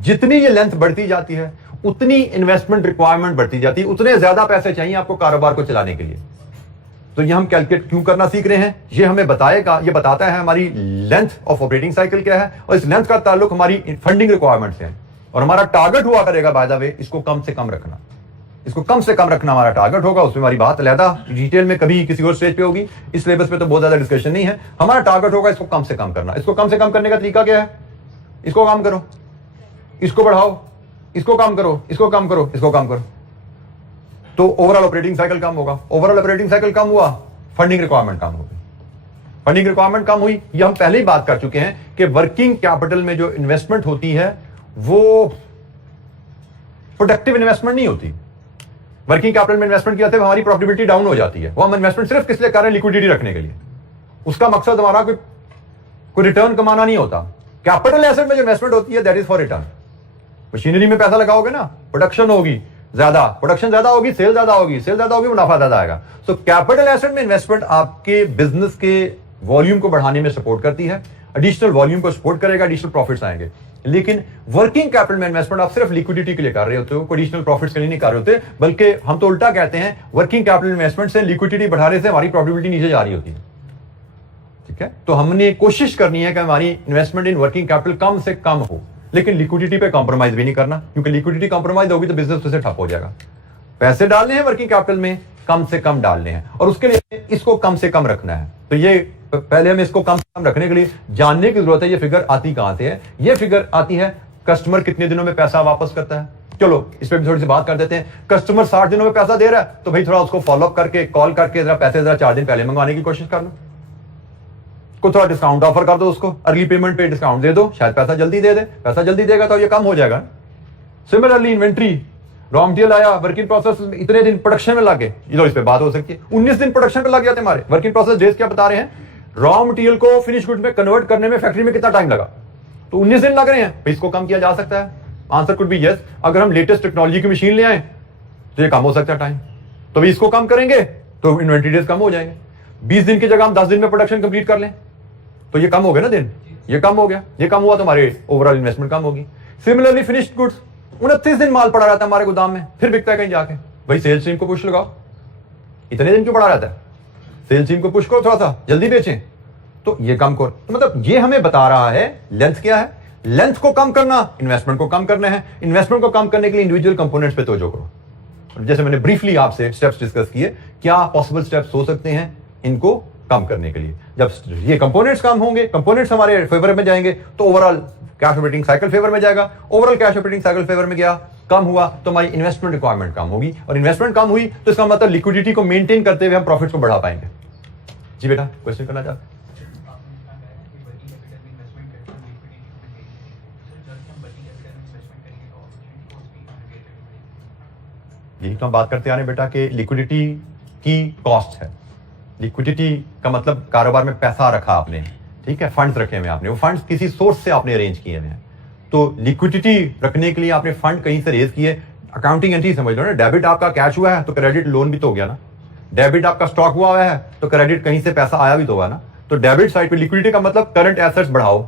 जितनी ये लेंथ बढ़ती जाती है उतनी इन्वेस्टमेंट रिक्वायरमेंट बढ़ती जाती है, उतने ज्यादा पैसे चाहिए आपको कारोबार को चलाने के लिए। तो ये हम कैलकुलेट क्यों करना सीख रहे हैं, ये हमें बताएगा, ये बताता है हमारी लेंथ ऑफ ऑपरेटिंग साइकिल क्या है और इस लेंथ का ताल्लुक हमारी फंडिंग रिक्वायरमेंट से है। और हमारा टारगेट हुआ करेगा बाय द वे इसको कम से कम रखना, इसको कम से कम रखना हमारा टारगेट होगा। उसमें हमारी बात अलहदा डिटेल में कभी किसी और स्टेज पे होगी, इस सिलेबस पे तो बहुत ज्यादा डिस्कशन नहीं है। हमारा टारगेट होगा इसको कम से कम करना। इसको कम से कम करने का तरीका क्या है, इसको कम करो, इसको बढ़ाओ, इसको कम करो, इसको कम करो, इसको कम करो, तो ओवरऑल ऑपरेटिंग साइकिल कम होगा। ओवरऑल ऑपरेटिंग साइकिल कम हुआ, फंडिंग रिक्वायरमेंट कम होगी। फंडिंग रिक्वायरमेंट कम हुई, ये हम पहले ही बात कर चुके हैं कि वर्किंग कैपिटल में जो इन्वेस्टमेंट होती है वो प्रोडक्टिव इन्वेस्टमेंट नहीं होती। वर्किंग कैपिटल में इन्वेस्टमेंट किया हमारी प्रॉफिटेबिलिटी डाउन हो जाती है। वो हम इन्वेस्टमेंट सिर्फ किस लिए कर रहे हैं, लिक्विडिटी रखने के लिए। उसका मकसद हमारा कोई रिटर्न कमाना नहीं होता। कैपिटल एसेट में जो इन्वेस्टमेंट होती है that is for return. Machinery में पैसा लगाओगे ना, प्रोडक्शन होगी ज्यादा, प्रोडक्शन ज्यादा होगी, सेल ज्यादा होगी, सेल ज्यादा होगी, मुनाफा ज्यादा आएगा। सो कैपिटल एसेट में इन्वेस्टमेंट आपके बिजनेस के वॉल्यूम को बढ़ाने में सपोर्ट करती है, एडिशनल वॉल्यूम को सपोर्ट करेगा, एडिशनल प्रॉफिट्स आएंगे। लेकिन वर्किंग कैपिटल में इन्वेस्टमेंट आप सिर्फ लिक्विडिटी के लिए कर रहे होते हो, कोई एडिशनल प्रॉफिट्स के लिए नहीं कर रहे होते। बल्कि हम तो उल्टा कहते हैं, वर्किंग कैपिटल इन्वेस्टमेंट से लिक्विडिटी बढ़ाने से हमारी प्रॉफिटेबिलिटी नीचे जा रही होती है। ठीक है, तो हमने कोशिश करनी है कि हमारी इन्वेस्टमेंट इन वर्किंग कैपिटल कम से कम हो, लेकिन लिक्विडिटी पे कॉम्प्रोमाइज भी नहीं करना, क्योंकि लिक्विडिटी कॉम्प्रोमाइज होगी तो बिजनेस से ठप हो जाएगा। पैसे डालने हैं वर्किंग कैपिटल में, कम से कम डालने हैं, और उसके लिए इसको कम से कम रखना है। तो ये पहले हमें इसको कम से कम रखने के लिए जानने की जरूरत है ये फिगर आती कहां से है। ये फिगर आती है कस्टमर कितने दिनों में पैसा वापस करता है। चलो इस पर भी थोड़ी सी बात कर देते हैं। कस्टमर 60 दिनों में पैसा दे रहा है तो भाई थोड़ा उसको फॉलोअप करके कॉल करके जरा पैसे 4 दिन पहले मंगवाने की कोशिश कर लो, को थोड़ा डिस्काउंट ऑफर कर दो, उसको अर्ली पेमेंट पे डिस्काउंट दे दो, शायद पैसा जल्दी दे दे। पैसा जल्दी देगा तो ये कम हो जाएगा। सिमिलरली इन्वेंट्री, रॉ मटेरियल आया, वर्किंग प्रोसेस इतने दिन प्रोडक्शन में लगे, इस पे बात हो सकती है। 19 दिन प्रोडक्शन पे लग जाते हमारे। वर्किंग प्रोसेस डेज क्या बता रहे हैं, रॉ मटेरियल को फिनिश गुड में कन्वर्ट करने में फैक्ट्री में कितना टाइम लगा, तो 19 दिन लग रहे हैं। इसको कम किया जा सकता है। Answer could be yes. अगर हम लेटेस्ट टेक्नोलॉजी की मशीन ले आए तो ये कम हो सकता है टाइम, तो भी इसको कम करेंगे तो इन्वेंट्री डेज कम हो जाएंगे। 20 दिन की जगह हम 10 दिन में प्रोडक्शन कंप्लीट कर लें तो ये कम हो गया ना दिन, ये कम हो गया। ये कम हुआ तो हमारे ओवरऑल इन्वेस्टमेंट कम होगी। सिमिलरली फिनिश्ड गुड्स, 29 दिन माल पड़ा रहता है हमारे गोदाम में, फिर बिकता है कहीं जाके, भाई सेल्स टीम को पुश लगाओ, इतने दिन क्यों पड़ा रहता है, सेल्स टीम को पुश करो, थोड़ा सा जल्दी बेचें, तो ये कम करो। तो मतलब ये हमें बता रहा है लेंथ क्या है। लेंथ को कम करना, इन्वेस्टमेंट को कम करना है। इन्वेस्टमेंट को कम करने के लिए इंडिविजुअल कंपोनेंट्स पे तवज्जो करो। जैसे मैंने ब्रीफली आपसे स्टेप्स डिस्कस किए, क्या पॉसिबल स्टेप्स हो सकते हैं इनको कम करने के लिए। जब ये कंपोनेंट्स कम होंगे, कंपोनेंट्स हमारे फेवर में जाएंगे, तो overall cash operating cycle favour में जाएगा। Overall cash operating cycle favour में गया, कम हुआ तो हमारी इन्वेस्टमेंट रिक्वायरमेंट कम होगी, और इन्वेस्टमेंट कम हुई तो इसका मतलब लिक्विडिटी को मेंटेन करते हुए हम प्रॉफिट्स को बढ़ा पाएंगे। जी बेटा, क्वेश्चन करना चाहते? यही तो हम बात करते आ रहे हैं बेटा कि लिक्विडिटी की कॉस्ट है। लिक्विडिटी का मतलब कारोबार में पैसा रखा आपने, ठीक है, फंड्स रखे हुए आपने, वो फंड्स किसी सोर्स से आपने अरेंज किए हैं। तो लिक्विडिटी रखने के लिए आपने फंड कहीं से रेज किए। अकाउंटिंग एंट्री समझ लो ना, डेबिट आपका कैश हुआ है तो क्रेडिट लोन भी तो हो गया ना। डेबिट आपका स्टॉक हुआ है तो क्रेडिट कहीं से पैसा आया भी तो होगा ना। तो डेबिट साइड पे लिक्विडिटी का मतलब करंट एसेट्स बढ़ाओ,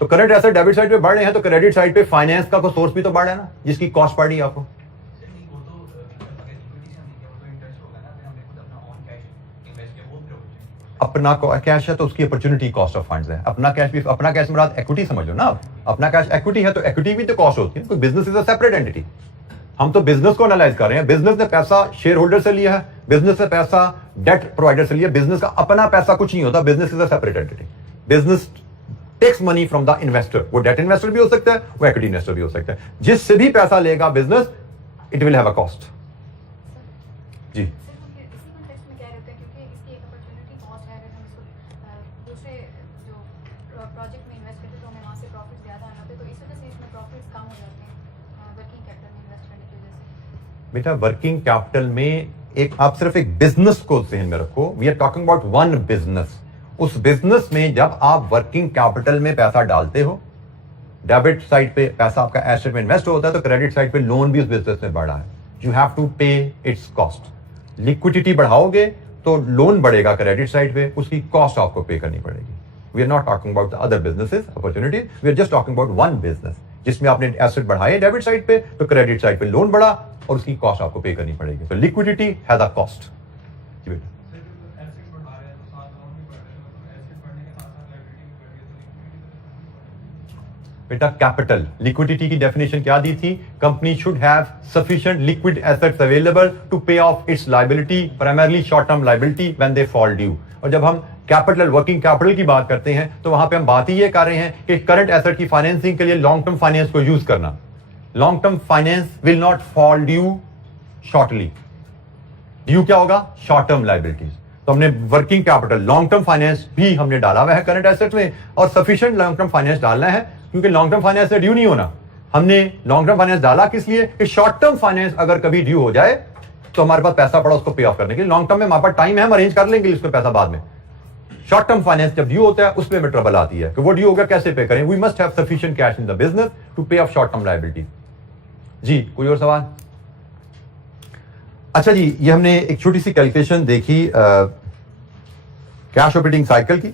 तो करंट एसेट डेबिट साइड पे बढ़ रहे हैं तो क्रेडिट साइड पे फाइनेंस का कोई सोर्स भी तो बढ़ रहा है ना, जिसकी कॉस्ट पड़ रही है आपको। अपना कैश है तो उसकी अपॉर्चुनिटी कॉस्ट ऑफ फंड्स है। अपना कैश भी, अपना कैश में इक्विटी समझ लो ना आप। अपना कैश इक्विटी है तो इक्विटी भी तो कॉस्ट होती है। Business is a separate entity. हम तो बिजनेस को एनालाइज कर रहे हैं। बिजनेस ने पैसा शेयर होल्डर से लिया है, बिजनेस ने पैसा डेट प्रोवाइडर से लिया। बिजनेस का अपना पैसा कुछ नहीं होता। Business is a separate entity. Business takes money from the investor. वो डेट इन्वेस्टर भी हो सकता है, वो इक्विटी इन्वेस्टर भी हो सकता है। जिससे भी पैसा लेगा business, it will have a cost. जी बेटा, वर्किंग कैपिटल में एक आप सिर्फ एक बिजनेस को ध्यान में रखो। We are talking about one business. उस बिजनेस में जब आप वर्किंग कैपिटल में पैसा डालते हो, डेबिट साइड पे पैसा आपका एसेट में इन्वेस्ट होता है तो क्रेडिट साइड पे लोन भी उस बिजनेस में बढ़ा है। यू हैव टू पे इट्स कॉस्ट। लिक्विडिटी बढ़ाओगे तो लोन बढ़ेगा क्रेडिट साइड पे, उसकी कॉस्ट आपको पे करनी पड़ेगी। We are not talking about the other businesses opportunities, we are just talking about one business जिसमें आपने एसेट बढ़ाए डेबिट साइड पे तो क्रेडिट साइड पे लोन बढ़ा और उसकी कॉस्ट आपको पे करनी पड़ेगी। तो लिक्विडिटी हैज अ कॉस्ट। जी बेटा, बेटा कैपिटल लिक्विडिटी की डेफिनेशन क्या दी थी? Company should have sufficient liquid assets available to pay off its liability, primarily short term liability when they fall due. और जब हम कैपिटल वर्किंग कैपिटल की बात करते हैं तो वहां पे हम बात ही ये कर रहे हैं कि करंट एसेट की फाइनेंसिंग के लिए लॉन्ग टर्म फाइनेंस को यूज करना। Long term finance will not fall due shortly. Due क्या होगा? Short term liabilities. तो हमने working capital long term finance भी हमने डाला हुआ है करंट एसेट में, और सफिशिएंट लॉन्ग टर्म फाइनेंस डालना है क्योंकि लॉन्ग टर्म फाइनेंस से ड्यू नहीं होना। हमने लॉन्ग टर्म फाइनेंस डाला किस लिए? कि शॉर्ट टर्म फाइनेंस अगर कभी ड्यू हो जाए तो हमारे पास पैसा पड़ा उसको पे ऑफ करने के लिए। लॉन्ग टर्म में हमारे पास टाइम है, हम अरेंज कर लेंगे उसको पैसा बाद में। शॉर्ट टर्म फाइनेंस जब ड्यू होता है उसमें में ट्रबल आती है कि वो ड्यू हो गया कैसे पे करें। We must have sufficient cash in the business to pay off short term liability. जी कोई और सवाल? अच्छा जी, ये हमने एक छोटी सी कैलकुलेशन देखी कैश ऑपरेटिंग साइकिल की।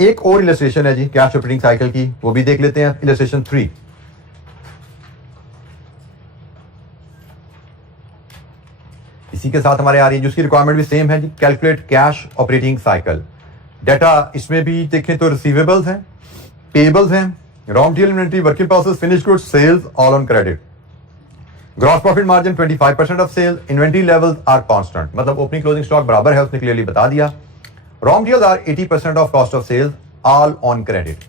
एक और इलस्ट्रेशन है जी कैश ऑपरेटिंग साइकिल की, वो भी देख लेते हैं। इलस्ट्रेशन 3। इसी के साथ हमारे आ रही है जिसकी रिक्वायरमेंट भी सेम है जी, calculate cash operating cycle. Data इसमें भी देखें तो रिसीवेबल्स हैं, पेबल्स हैं, raw material inventory, working process, finish goods, sales all on credit. Gross profit margin 25% of sale. Inventory levels are constant, मतलब ओपनिंग क्लोजिंग स्टॉक बराबर है, उसने क्लियरली बता दिया। Raw material are 80% of cost of sales all on credit.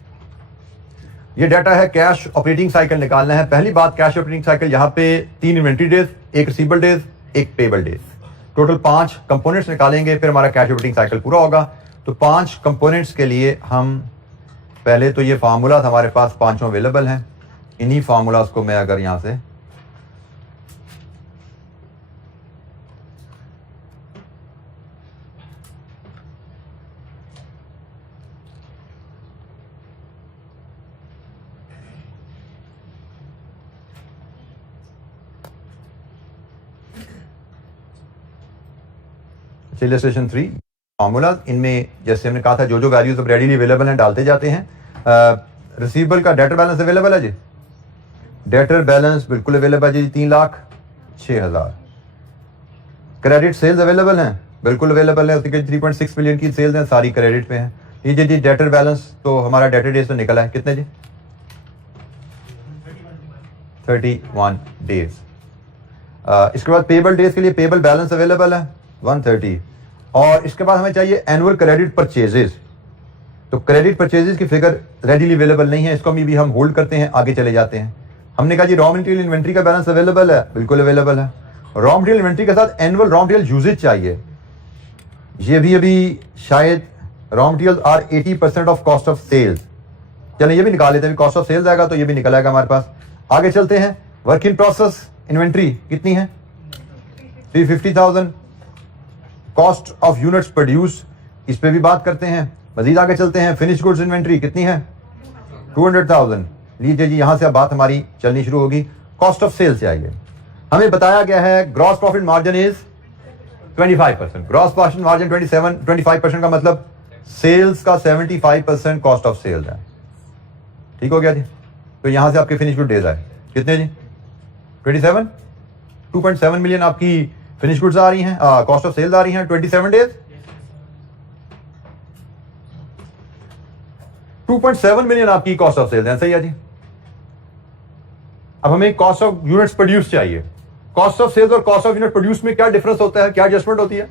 ये data है cash operating cycle निकालना है। पहली बात, कैश ऑपरेटिंग साइकिल यहाँ पे 3 inventory days, 1 receivable days, 1 payable days, total 5 components निकालेंगे, फिर हमारा कैश ऑपरेटिंग साइकिल पूरा होगा। तो 5 कंपोनेंट्स के लिए हम पहले तो ये फार्मूला हमारे पास 5 अवेलेबल हैं। इन्हीं फार्मूलाज को मैं अगर यहां से इलस्ट्रेशन 3 फार्मूला, इनमें जैसे हमने कहा था जो जो वैल्यूज अब रेडीली अवेलेबल हैं डालते जाते हैं। रिसीवेबल का डेटर बैलेंस अवेलेबल है जी, डेटर बैलेंस बिल्कुल अवेलेबल है जी 3,06,000। क्रेडिट सेल्स अवेलेबल हैं, बिल्कुल अवेलेबल है, उसके 3.6 मिलियन की सेल्स हैं, सारी क्रेडिट पे हैं। ये जी डेटर बैलेंस, तो हमारा डेटर डेज तो निकला है कितने जी? 31 डेज। इसके बाद पेबल डेज के लिए पेबल बैलेंस अवेलेबल है 130। और इसके बाद हमें चाहिए एनुअल क्रेडिट परचेजेस। तो क्रेडिट परचेजेस की फिगर रेडीली अवेलेबल नहीं है, इसको भी हम होल्ड करते हैं, आगे चले जाते हैं। हमने कहा जी रॉ मटेरियल इन्वेंट्री का बैलेंस अवेलेबल है, बिल्कुल अवेलेबल है। रॉ मटेरियल इन्वेंट्री के साथ एनुअल रॉ मटेरियल यूजेज चाहिए, ये भी अभी शायद raw material are 80% of cost of sales. चलिए ये भी निकाल लेते हैं, कॉस्ट ऑफ सेल्स आएगा तो ये भी निकल आएगा हमारे पास। आगे चलते हैं, वर्क इन प्रोसेस इन्वेंट्री कितनी है? 350,000। कॉस्ट ऑफ यूनिट्स प्रोड्यूस, इस पे भी बात करते हैं। मजीद आगे चलते हैं, फिनिश गुड्स इन्वेंट्री कितनी है? 200,000। लीजिए जी, यहां से अब बात हमारी चलनी शुरू होगी। कॉस्ट ऑफ सेल से आइए। हमें बताया गया है gross profit margin is 25%। Gross profit margin 25% का मतलब सेल्स का 75% कॉस्ट ऑफ सेल्स है। ठीक हो गया जी। तो यहां से आपके फिनिश गुड डेज आए कितने जी? 27, 2.7 मिलियन आपकी फिनिश गुड्स आ रही हैं, कॉस्ट ऑफ सेल्स आ रही हैं 27 डेज। 2.7 मिलियन आपकी कॉस्ट ऑफ सेल्स है, सही है जी। अब हमें कॉस्ट ऑफ यूनिट्स प्रोड्यूस चाहिए। कॉस्ट ऑफ सेल्स और कॉस्ट ऑफ यूनिट प्रोड्यूस में क्या डिफरेंस होता है, क्या एडजस्टमेंट होती है?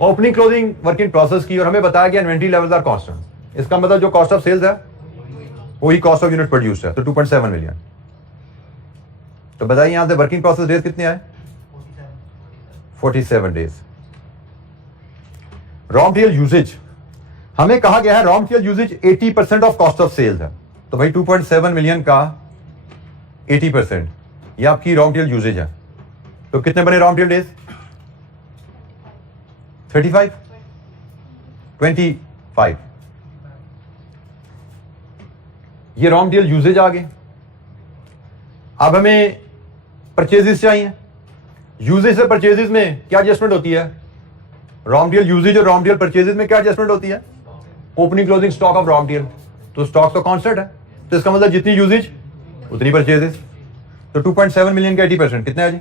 Opening closing work in process की, और हमें बताया गया इन्वेंटरी लेवल्स आर कांस्टेंट। इसका मतलब जो कॉस्ट ऑफ सेल्स है वही कॉस्ट ऑफ यूनिट प्रोड्यूस है, तो 2.7 मिलियन। तो बताइए यहां से वर्किंग प्रोसेस डेज कितने आए? 47 डेज। रॉ मटेरियल यूजेज, हमें कहा गया है raw material usage 80% of cost of sales है। तो भाई 2.7 मिलियन का 80% ये आपकी रॉ मटेरियल यूजेज है। तो कितने बने रॉ मटेरियल डेज? 35, 25। ये रॉ मटेरियल यूजेज आ गए। अब हमें परचेजेस चाहिए। यूजेज से परचेजेस में क्या एडजस्टमेंट होती है? रॉ मटेरियल यूजेज और रॉ मटेरियल परचेजेस में क्या एडजस्टमेंट होती है? Opening closing stock of raw material. तो स्टॉक तो कांस्टेंट है, तो इसका मतलब जितनी यूजेज उतनी परचेजेस। तो 2.7 मिलियन का 80% कितना है जी?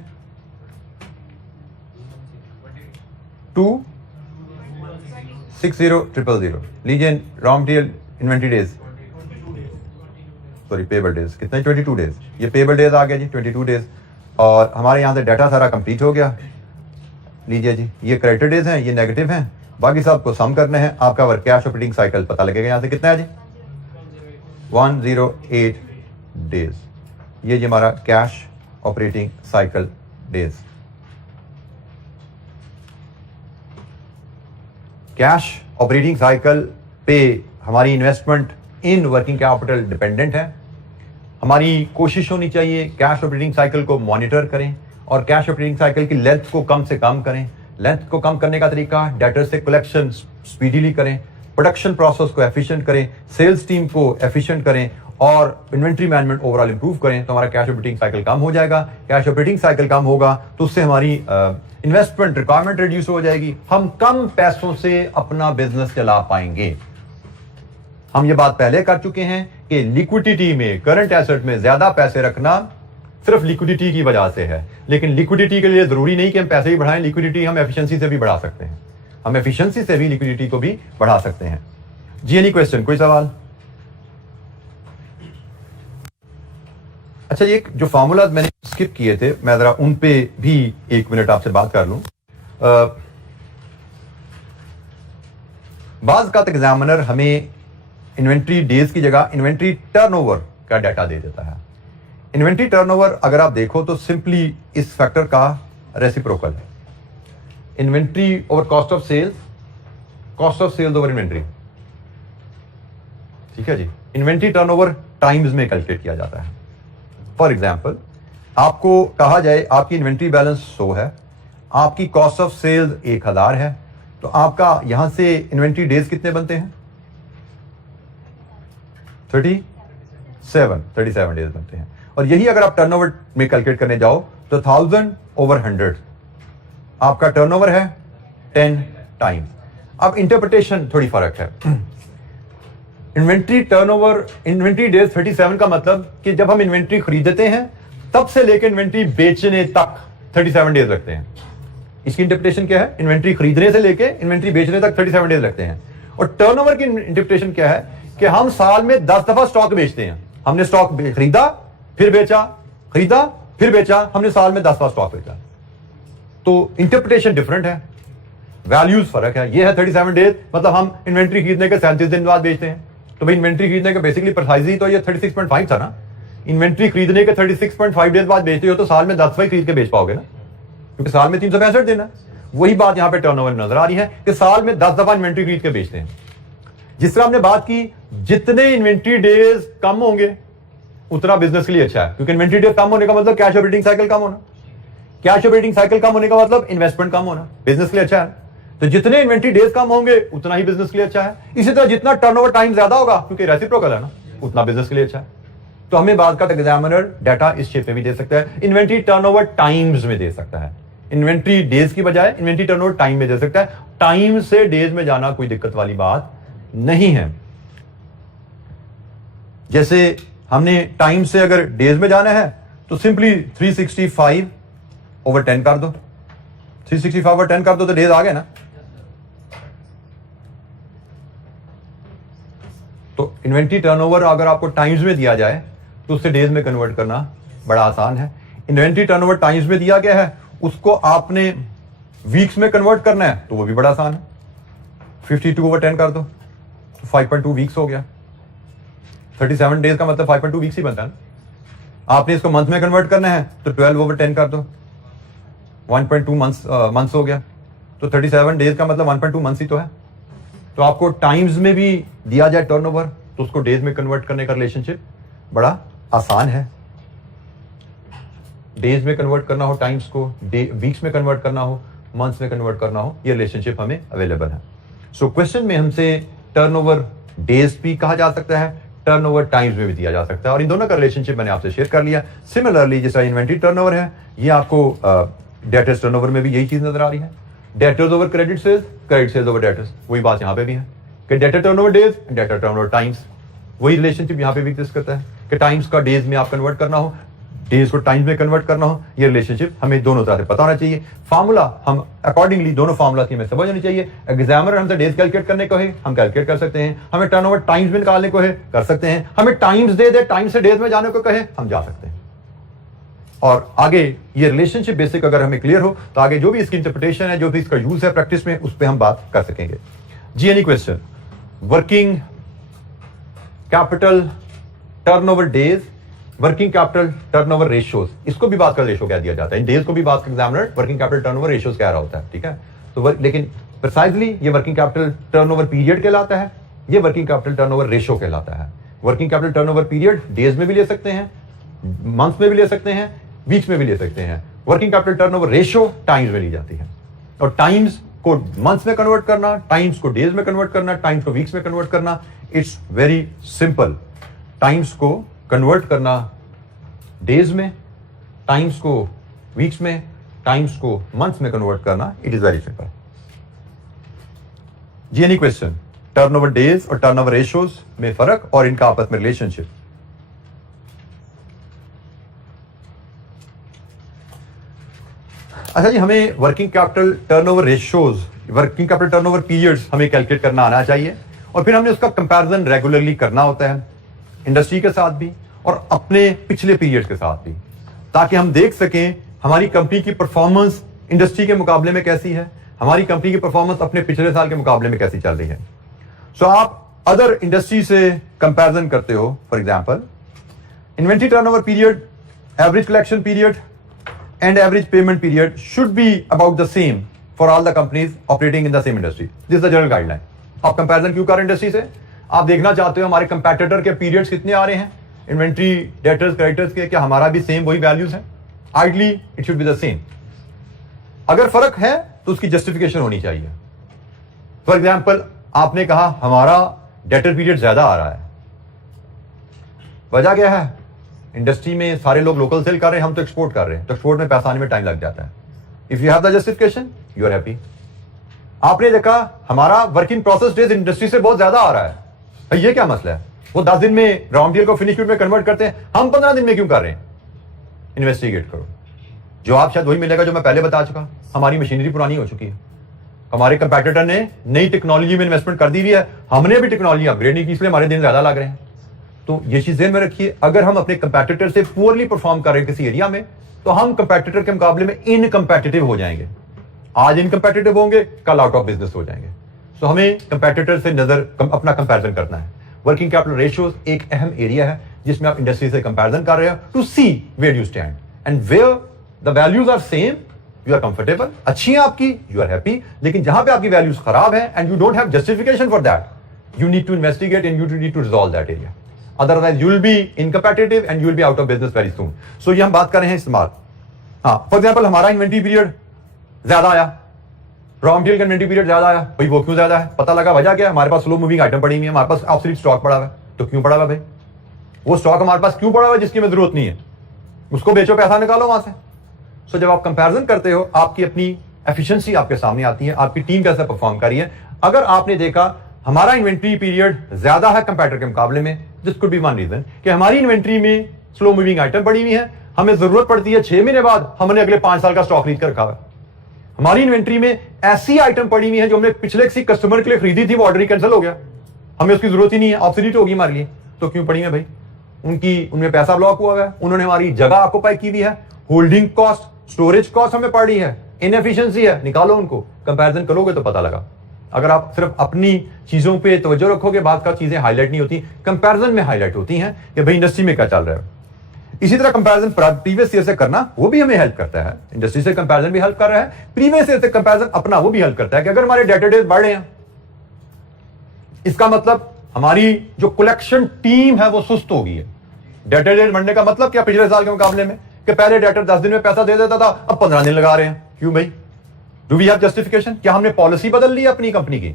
260,000। लीजिए raw material inventory days, sorry payable days कितना है? 22 डेज। ये पेबल डेज आ गया जी 22 डेज। और हमारे यहां से डाटा सारा कंप्लीट हो गया। लीजिए जी, ये क्रेडिटर डेज हैं, ये नेगेटिव हैं, बाकी सब को सम करने हैं। आपका वर्क कैश ऑपरेटिंग साइकिल पता लगेगा यहां से कितना है जी? 108 डेज। ये जी हमारा cash operating cycle days. Cash operating cycle पे हमारी investment in working capital dependent है। हमारी कोशिश होनी चाहिए कैश ऑपरेटिंग साइकिल को मॉनिटर करें और कैश ऑपरेटिंग साइकिल की लेंथ को कम से कम करें। लेंथ को कम करने का तरीका, डेटर से कलेक्शन स्पीडीली करें, प्रोडक्शन प्रोसेस को एफिशिएंट करें, सेल्स टीम को एफिशिएंट करें और इन्वेंट्री मैनेजमेंट ओवरऑल इंप्रूव करें। तो हमारा कैश ऑपरेटिंग साइकिल कम हो जाएगा। कैश ऑपरेटिंग साइकिल कम होगा तो उससे हमारी इन्वेस्टमेंट रिक्वायरमेंट रिड्यूस हो जाएगी। हम कम पैसों से अपना बिजनेस चला पाएंगे। हम ये बात पहले कर चुके हैं कि लिक्विडिटी में, करंट एसेट में ज्यादा पैसे रखना सिर्फ लिक्विडिटी की वजह से है, लेकिन लिक्विडिटी के लिए जरूरी नहीं कि हम पैसे ही बढ़ाएं। लिक्विडिटी हम एफिशिएंसी से भी बढ़ा सकते हैं। हम एफिशिएंसी से भी लिक्विडिटी को भी बढ़ा सकते हैं। जी एनी क्वेश्चन, कोई सवाल? अच्छा, ये जो फार्मूला मैंने स्किप किए थे, मैं जरा उन पे भी 1 मिनट आपसे बात कर लूं। बाज़ का एग्जामिनर हमें इन्वेंट्री डेज की जगह इन्वेंट्री टर्नओवर का डाटा दे देता है। इन्वेंट्री टर्नओवर अगर आप देखो तो सिंपली इस फैक्टर का रेसिप्रोकल है। Inventory over cost of sales, cost of sales over inventory. ठीक है जी। इन्वेंट्री टर्नओवर टाइम्स में कैलकुलेट किया जाता है। फॉर एग्जाम्पल, आपको कहा जाए आपकी इन्वेंट्री बैलेंस 100 है, आपकी कॉस्ट ऑफ सेल्स 1000 है, तो आपका यहां से इन्वेंट्री डेज कितने बनते हैं? 37 डेज बनते हैं। और यही अगर आप टर्नओवर में कैलकुलेट करने जाओ तो 1000 ओवर 100 आपका टर्नओवर है 10 टाइम्स। अब इंटरप्रिटेशन थोड़ी फर्क है। इन्वेंट्री टर्नओवर, इन्वेंट्री डेज 37 का मतलब कि जब हम इन्वेंट्री खरीदते हैं तब से लेकर इन्वेंट्री बेचने तक 37 डेज लगते हैं। इसकी इंटरप्रिटेशन क्या है? इन्वेंट्री खरीदने से लेकर इन्वेंट्री बेचने तक 37 डेज लगते हैं। और टर्नओवर की इंटरप्रिटेशन क्या है कि हम साल में 10 दफा स्टॉक बेचते हैं। हमने स्टॉक खरीदा फिर बेचा, खरीदा फिर बेचा, हमने साल में 10 दफा स्टॉक बेचा। तो इंटरप्रिटेशन डिफरेंट है, वैल्यूज फर्क है। ये है 37 डेज, मतलब हम इन्वेंट्री खरीदने के 37 दिन बाद बेचते हैं। तो भाई इन्वेंट्री खरीदने का बेसिकली प्रिसाइजली तो ये 36.5 था ना। इन्वेंट्री खरीदने के 36.5 डेज बाद बेचते हो तो साल में 10 दफा खरीद के बेच पाओगे ना, क्योंकि साल में 365 दिन है। वही बात यहां पे टर्नओवर में नजर आ रही है कि साल में 10 दफा इन्वेंट्री खरीद के बेचते हैं। जिस तरह हमने बात की, जितने इन्वेंट्री डेज कम होंगे उतना बिजनेस के लिए अच्छा है, क्योंकि इन्वेंट्री डेज कम होने का मतलब कैश ऑपरेटिंग साइकिल कम होना, कैश ऑपरेटिंग साइकिल कम होने का मतलब इन्वेस्टमेंट कम होना, बिजनेस के लिए अच्छा है। तो जितने इन्वेंट्री डेज कम होंगे उतना ही बिजनेस के लिए अच्छा है। इसी तरह जितना टर्नओवर टाइम ज्यादा होगा, क्योंकि रेसिप्रोकल है ना, उतना बिजनेस के लिए अच्छा है। तो हमें बात का एग्जामिनर डाटा इस शेप में भी दे सकता है, इन्वेंट्री टर्नओवर टाइम्स में दे सकता है। इन्वेंट्री डेज की बजाय इन्वेंट्री टर्नओवर टाइम में दे सकता है। टाइम से डेज में जाना कोई दिक्कत वाली बात नहीं है। जैसे हमने टाइम से अगर डेज में जाना है तो सिंपली 365/10 कर दो, 365/10 कर दो तो डेज आ गए ना। तो इन्वेंट्री टर्नओवर अगर आपको टाइम्स में दिया जाए तो उससे डेज में कन्वर्ट करना बड़ा आसान है। इन्वेंट्री टर्नओवर टाइम्स में दिया गया है, उसको आपने वीक्स में कन्वर्ट करना है तो वो भी बड़ा आसान है। 52/10 कर दो तो 5.2 वीक्स हो गया। 37 डेज का मतलब 5.2 वीक्स ही बनता है ना। आपने इसको मंथ में कन्वर्ट करना है तो 12/10 कर दो, 1.2 मंथ्स हो गया। तो 37 डेज का मतलब 1.2 मंथ्स ही तो है। तो आपको टाइम्स में भी दिया जाए टर्नओवर तो उसको डेज में कन्वर्ट करने का रिलेशनशिप बड़ा आसान है। डेज में कन्वर्ट करना हो टाइम्स को, वीक्स में कन्वर्ट करना हो, मंथ्स में कन्वर्ट करना हो, ये रिलेशनशिप हमें अवेलेबल है। सो क्वेश्चन में हमसे टर्नओवर डेज भी कहा जा सकता है, टर्नओवर टाइम्स में भी दिया जा सकता है, और इन दोनों का रिलेशनशिप मैंने आपसे शेयर कर लिया। सिमिलरली जैसा इन्वेंट्री टर्नओवर है, ये आपको डेटर्स टर्नओवर में भी यही चीज नजर आ रही है। Debtors over credit sales, credit sales over debtors, वही बात यहाँ पे भी है कि debtor turnover days, debtor turnover times, वही रिलेशनशिप यहाँ पे भी एग्जिस्ट करता है कि टाइम्स का डेज में आप कन्वर्ट करना हो, डेज को टाइम्स में कन्वर्ट करना हो। ये रिलेशनशिप हमें दोनों तरह से पता होना चाहिए। फार्मूला हम अकॉर्डिंगली दोनों फार्मूला की हमें समझ होनी चाहिए। एग्जामिनर हमसे डेज कैलकुलेट करने को है, हम कैलकुलेट कर सकते हैं। हमें टर्नओवर टाइम्स में निकालने को है, कर सकते हैं। हमें टाइम्स दे टाइम से डेज में जाने को कहे, हम जा सकते हैं। और आगे ये रिलेशनशिप बेसिक अगर हमें क्लियर हो तो आगे जो भी इसकी इंटरप्रिटेशन है, जो भी इसका यूज है प्रैक्टिस में, उस पर हम बात कर सकेंगे। जी any question? Working capital turnover days, working capital turnover ratios, इसको भी बात का रेशियो कह दिया जाता है। डेज को भी बात का examiner working capital turnover ratios कह रहा होता है, ठीक है। तो लेकिन प्रिसाइजली ये वर्किंग कैपिटल टर्नओवर पीरियड कहलाता है, ये वर्किंग कैपिटल टर्नओवर रेशियो कहलाता है। Working capital turnover period days में भी ले सकते हैं, मंथ में भी ले सकते हैं, वीक्स में भी ले सकते हैं। Working capital turnover ratio times में ली जाती है, और टाइम्स को मंथ्स में कन्वर्ट करना, टाइम्स को डेज में कन्वर्ट करना, टाइम्स को वीक्स में कन्वर्ट करना, इट्स वेरी सिंपल। टाइम्स को कन्वर्ट करना डेज में, टाइम्स को वीक्स में, टाइम्स को मंथ्स में कन्वर्ट करना, इट इज वेरी सिंपल। जी एनी क्वेश्चन? टर्नओवर डेज और टर्नओवर रेशियोज में फर्क और इनका आपस में रिलेशनशिप। अच्छा जी, हमें working capital turnover ratios, working capital turnover periods हमें कैलकुलेट करना आना चाहिए, और फिर हमने उसका कंपैरिजन रेगुलरली करना होता है इंडस्ट्री के साथ भी और अपने पिछले पीरियड के साथ भी, ताकि हम देख सकें हमारी कंपनी की परफॉर्मेंस इंडस्ट्री के मुकाबले में कैसी है, हमारी कंपनी की परफॉर्मेंस अपने पिछले साल के मुकाबले में कैसी चल रही है। सो आप अदर इंडस्ट्री से कंपैरिजन करते हो, for example inventory turnover period, average collection period and average payment period should be about the same for all the companies operating in the same industry. This is the general guideline. आप comparison क्यों कर रहे हैं industry से? आप देखना चाहते हो हमारे कंपैटिटर के पीरियड्स कितने आ रहे हैं, इन्वेंट्री, डेटर्स, क्रेडिटर्स के, क्या हमारा भी सेम वही वैल्यूज हैं? Ideally it should be the same. अगर फर्क है तो उसकी जस्टिफिकेशन होनी चाहिए। फॉर एग्जाम्पल आपने कहा हमारा डेटर पीरियड ज्यादा आ रहा है, वजह क्या है? इंडस्ट्री में सारे लोग लोकल सेल कर रहे हैं, हम तो एक्सपोर्ट कर रहे हैं, तो एक्सपोर्ट में पैसा आने में टाइम लग जाता है। If you have the justification you are happy. आपने देखा हमारा वर्किंग प्रोसेस डेज इंडस्ट्री से बहुत ज्यादा आ रहा है, भाई ये क्या मसला है? वो 10 दिन में रॉ मटेरियल को फिनिश गुड में कन्वर्ट करते हैं, हम 15 दिन में क्यों कर रहे हैं? इन्वेस्टिगेट करो। जवाब शायद वही मिलेगा जो मैं पहले बता चुका, हमारी मशीनरी पुरानी हो चुकी है, हमारे कंपैटिटर ने नई टेक्नोलॉजी में इन्वेस्टमेंट कर दी हुई है, हमने भी टेक्नोलॉजी अपग्रेड नहीं की, इसलिए हमारे दिन ज्यादा लग रहे हैं। तो ये चीज ध्यान में रखिए, अगर हम अपने कंपैटिटर से पुअरली परफॉर्म कर रहे हैं किसी एरिया में, तो हम कंपैटिटर के मुकाबले में इनकम्पैटिटिव हो जाएंगे। आज इनकम्पैटिटिव होंगे, कल आउट ऑफ बिजनेस हो जाएंगे। सो हमें कंपैटिटर से अपना कंपैरिजन करना है। वर्किंग कैपिटल रेशियोज एक अहम एरिया है जिसमें आप इंडस्ट्री से कंपैरिजन कर रहे हो to see where you stand, and where the values are same you are comfortable, अच्छी है आपकी, यू आर हैप्पी। लेकिन जहां पे आपकी वैल्यूज खराब है and you don't have justification for that, you need to investigate and you need to resolve that area, otherwise you will be incompetitive and you will be out of business very soon. So ये हम बात कर रहे हैं इस्तेमाल। हाँ, for example हमारा inventory period ज्यादा आया, रॉ मटेरियल का इन्वेंट्री पीरियड ज्यादा आया, भाई वो क्यों ज्यादा है? पता लगा वजह क्या है? हमारे पास स्लो मूविंग आइटम पड़ी हुई है, हमारे पास ऑब्सोल्यूट स्टॉक पड़ा हुआ है। तो क्यों पड़ा हुआ भाई? वो स्टॉक हमारे पास क्यों पड़ा हुआ है जिसकी हमें जरूरत नहीं है? उसको बेचो, पैसा निकालो वहां से। सो जब आप कंपैरिजन करते हो आपकी अपनी एफिशिएंसी आपके सामने आती है, आपकी टीम कैसे परफॉर्म कर रही है। अगर आपने देखा हमारा इन्वेंट्री पीरियड ज्यादा है कंपैरेटर के मुकाबले में, this could be one reason कि हमारी इन्वेंट्री में स्लो मूविंग आइटम पड़ी हुई है, हमें जरूरत पड़ती है 6 महीने बाद, हमने अगले 5 साल का स्टॉक खरीद कर रखा है। हमारी इन्वेंट्री में ऐसी आइटम पड़ी हुई है जो हमने पिछले किसी कस्टमर के लिए खरीदी थी, वो ऑर्डर ही कैंसिल हो गया, हमें उसकी जरूरत ही नहीं है, ऑब्सोलीट होगी हमारे लिए, तो क्यों पड़ी है भाई? उनमें पैसा ब्लॉक हुआ है, उन्होंने हमारी जगह ऑक्युपाई की हुई है, होल्डिंग कॉस्ट, स्टोरेज कॉस्ट हमें पड़ी है, इनएफिशिएंसी है, निकालो उनको, कंपैरिजन करोगे तो पता लगा। अगर आप सिर्फ अपनी चीजों पे तवज्जो रखोगे, बात का चीजें हाईलाइट नहीं होती, कंपैरिजन में हाईलाइट होती हैं कि भाई इंडस्ट्री में क्या चल रहा है। इसी तरह कंपैरिजन प्रीवियस ईयर से करना वो भी हमें हेल्प करता है, इंडस्ट्री से कंपैरिजन भी हेल्प कर रहा है, प्रीवियस ईयर से कंपैरिजन अपना वो भी हेल्प करता है कि अगर हमारे डेटा डेज बढ़ रहे हैं, इसका मतलब हमारी जो कलेक्शन टीम है वो सुस्त हो गई है। डेटा डेज बढ़ने का मतलब क्या? पिछले साल के मुकाबले में कि पहले डेटर 10 दिन में पैसा दे देता था, अब 15 दिन लगा रहे हैं, क्यों भाई? Do we have justification? क्या हमने पॉलिसी बदल ली अपनी कंपनी की?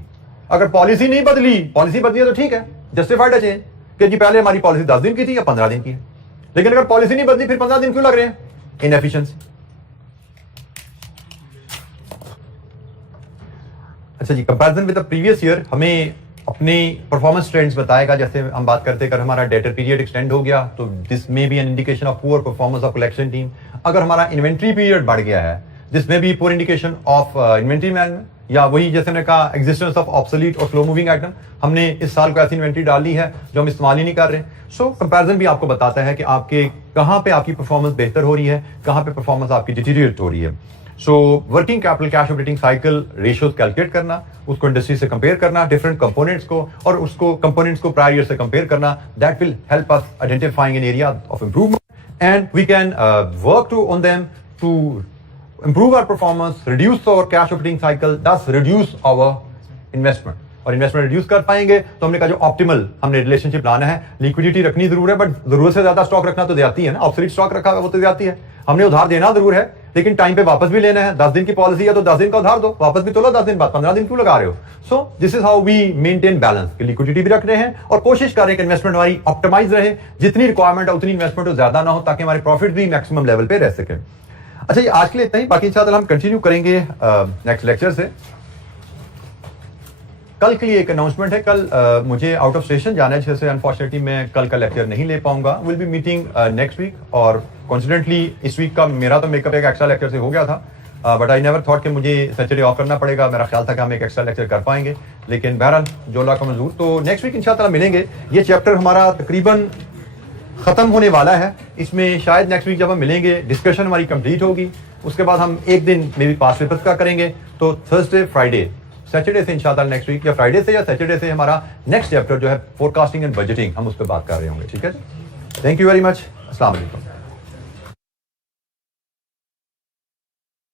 अगर पॉलिसी नहीं बदली, पॉलिसी बदली है तो ठीक है, जस्टिफाइड है चेंज कि जी पहले हमारी पॉलिसी 10 दिन की थी या 15 दिन की है, लेकिन अगर पॉलिसी नहीं बदली फिर 15 दिन क्यों लग रहे हैं? इनएफिशिएंसी। अच्छा जी, comparison with the previous year हमें अपने परफॉर्मेंस ट्रेंड्स बताएगा। जैसे हम बात करते हैं, अगर हमारा डेटर पीरियड एक्सटेंड हो गया तो this may be an indication of poor performance of collection team. अगर हमारा इन्वेंट्री पीरियड बढ़ गया है, this may be poor indication of inventory management, या वही जैसे मैंने कहा एग्जिस्टेंस ऑफ ऑब्सोलीट और स्लो मूविंग आइटम, हमने इस साल को ऐसी इन्वेंट्री डाली है जो हम इस्तेमाल ही नहीं कर रहे। सो कंपैरिजन भी आपको बताता है कि आपके कहां पे आपकी परफॉर्मेंस बेहतर हो रही है, कहां पे परफॉर्मेंस आपकी डिटीरियरेट हो रही है। So working capital cash operating cycle ratios calculate करना, उसको इंडस्ट्री से कंपेयर करना, डिफरेंट कंपोनेंट्स को, और उसको कंपोनेंट्स को प्रायर ईयर से कंपेयर करना, that will help us identifying an area of improvement and we can work to on them to improve our performance, reduce our cash operating cycle, thus reduce our investment। और investment reduce कर पाएंगे तो हमने कहा जो optimal हमने relationship लाना है, लिक्विडिटी रखनी जरूर है, बट जरूरत से ज्यादा स्टॉक रखना तो ज्यादा है ना, ऑब्सोलीट स्टॉक रखा है वो तो ज्यादा है। हमने उधार देना जरूर है, लेकिन टाइम पे वापस भी लेना है। 10 दिन की पॉलिसी है तो 10 दिन का उधार दो, वापस भी तो लो 10 दिन बाद, 15 दिन क्यों लगा रहे हो? So this is how we maintain balance, liquidity भी रख रहे हैं और कोशिश कर रहे हैं कि इन्वेस्टमेंट हमारी ऑप्टिमाइज रहे, जितनी रिक्वायरमेंट है उतनी इन्वेस्टमेंट ज्यादा ना हो, ताकि हमारे प्रॉफिट भी मैक्सिमम लेवल पे रह सके। अच्छा, ये आज के लिए इतना ही, बाकी इंशाल्लाह हम कंटिन्यू करेंगे नेक्स्ट लेक्चर से। कल के लिए एक अनाउंसमेंट है, कल मुझे आउट ऑफ स्टेशन जाना है, जैसे अनफॉर्चुनेटली मैं कल का लेक्चर नहीं ले पाऊंगा। Will be meeting next week, और कॉन्सिडेंटली इस वीक का मेरा तो मेकअप एक एक्स्ट्रा लेक्चर से हो गया था, बट आई नेवर थॉट कि मुझे सैटरडे ऑफ करना पड़ेगा। मेरा ख्याल था कि हम एक एक्स्ट्रा लेक्चर कर पाएंगे, लेकिन बहरहाल जो अल्लाह का मंजूर, तो नेक्स्ट वीक इंशाल्लाह मिलेंगे। ये चैप्टर हमारा तकरीबन खत्म होने वाला है, इसमें शायद नेक्स्ट वीक जब हम मिलेंगे डिस्कशन हमारी कंप्लीट होगी, उसके बाद हम एक दिन मे बी पास पेपर्स का करेंगे, तो थर्सडे फ्राइडे सैटरडे से इंशाल्लाह नेक्स्ट वीक, या फ्राइडे से या सैटरडे से हमारा नेक्स्ट चैप्टर जो है फोरकास्टिंग एंड बजटिंग, हम उस पर बात कर रहे होंगे। ठीक है, थैंक यू वेरी मच, अस्सलाम वालेकुम।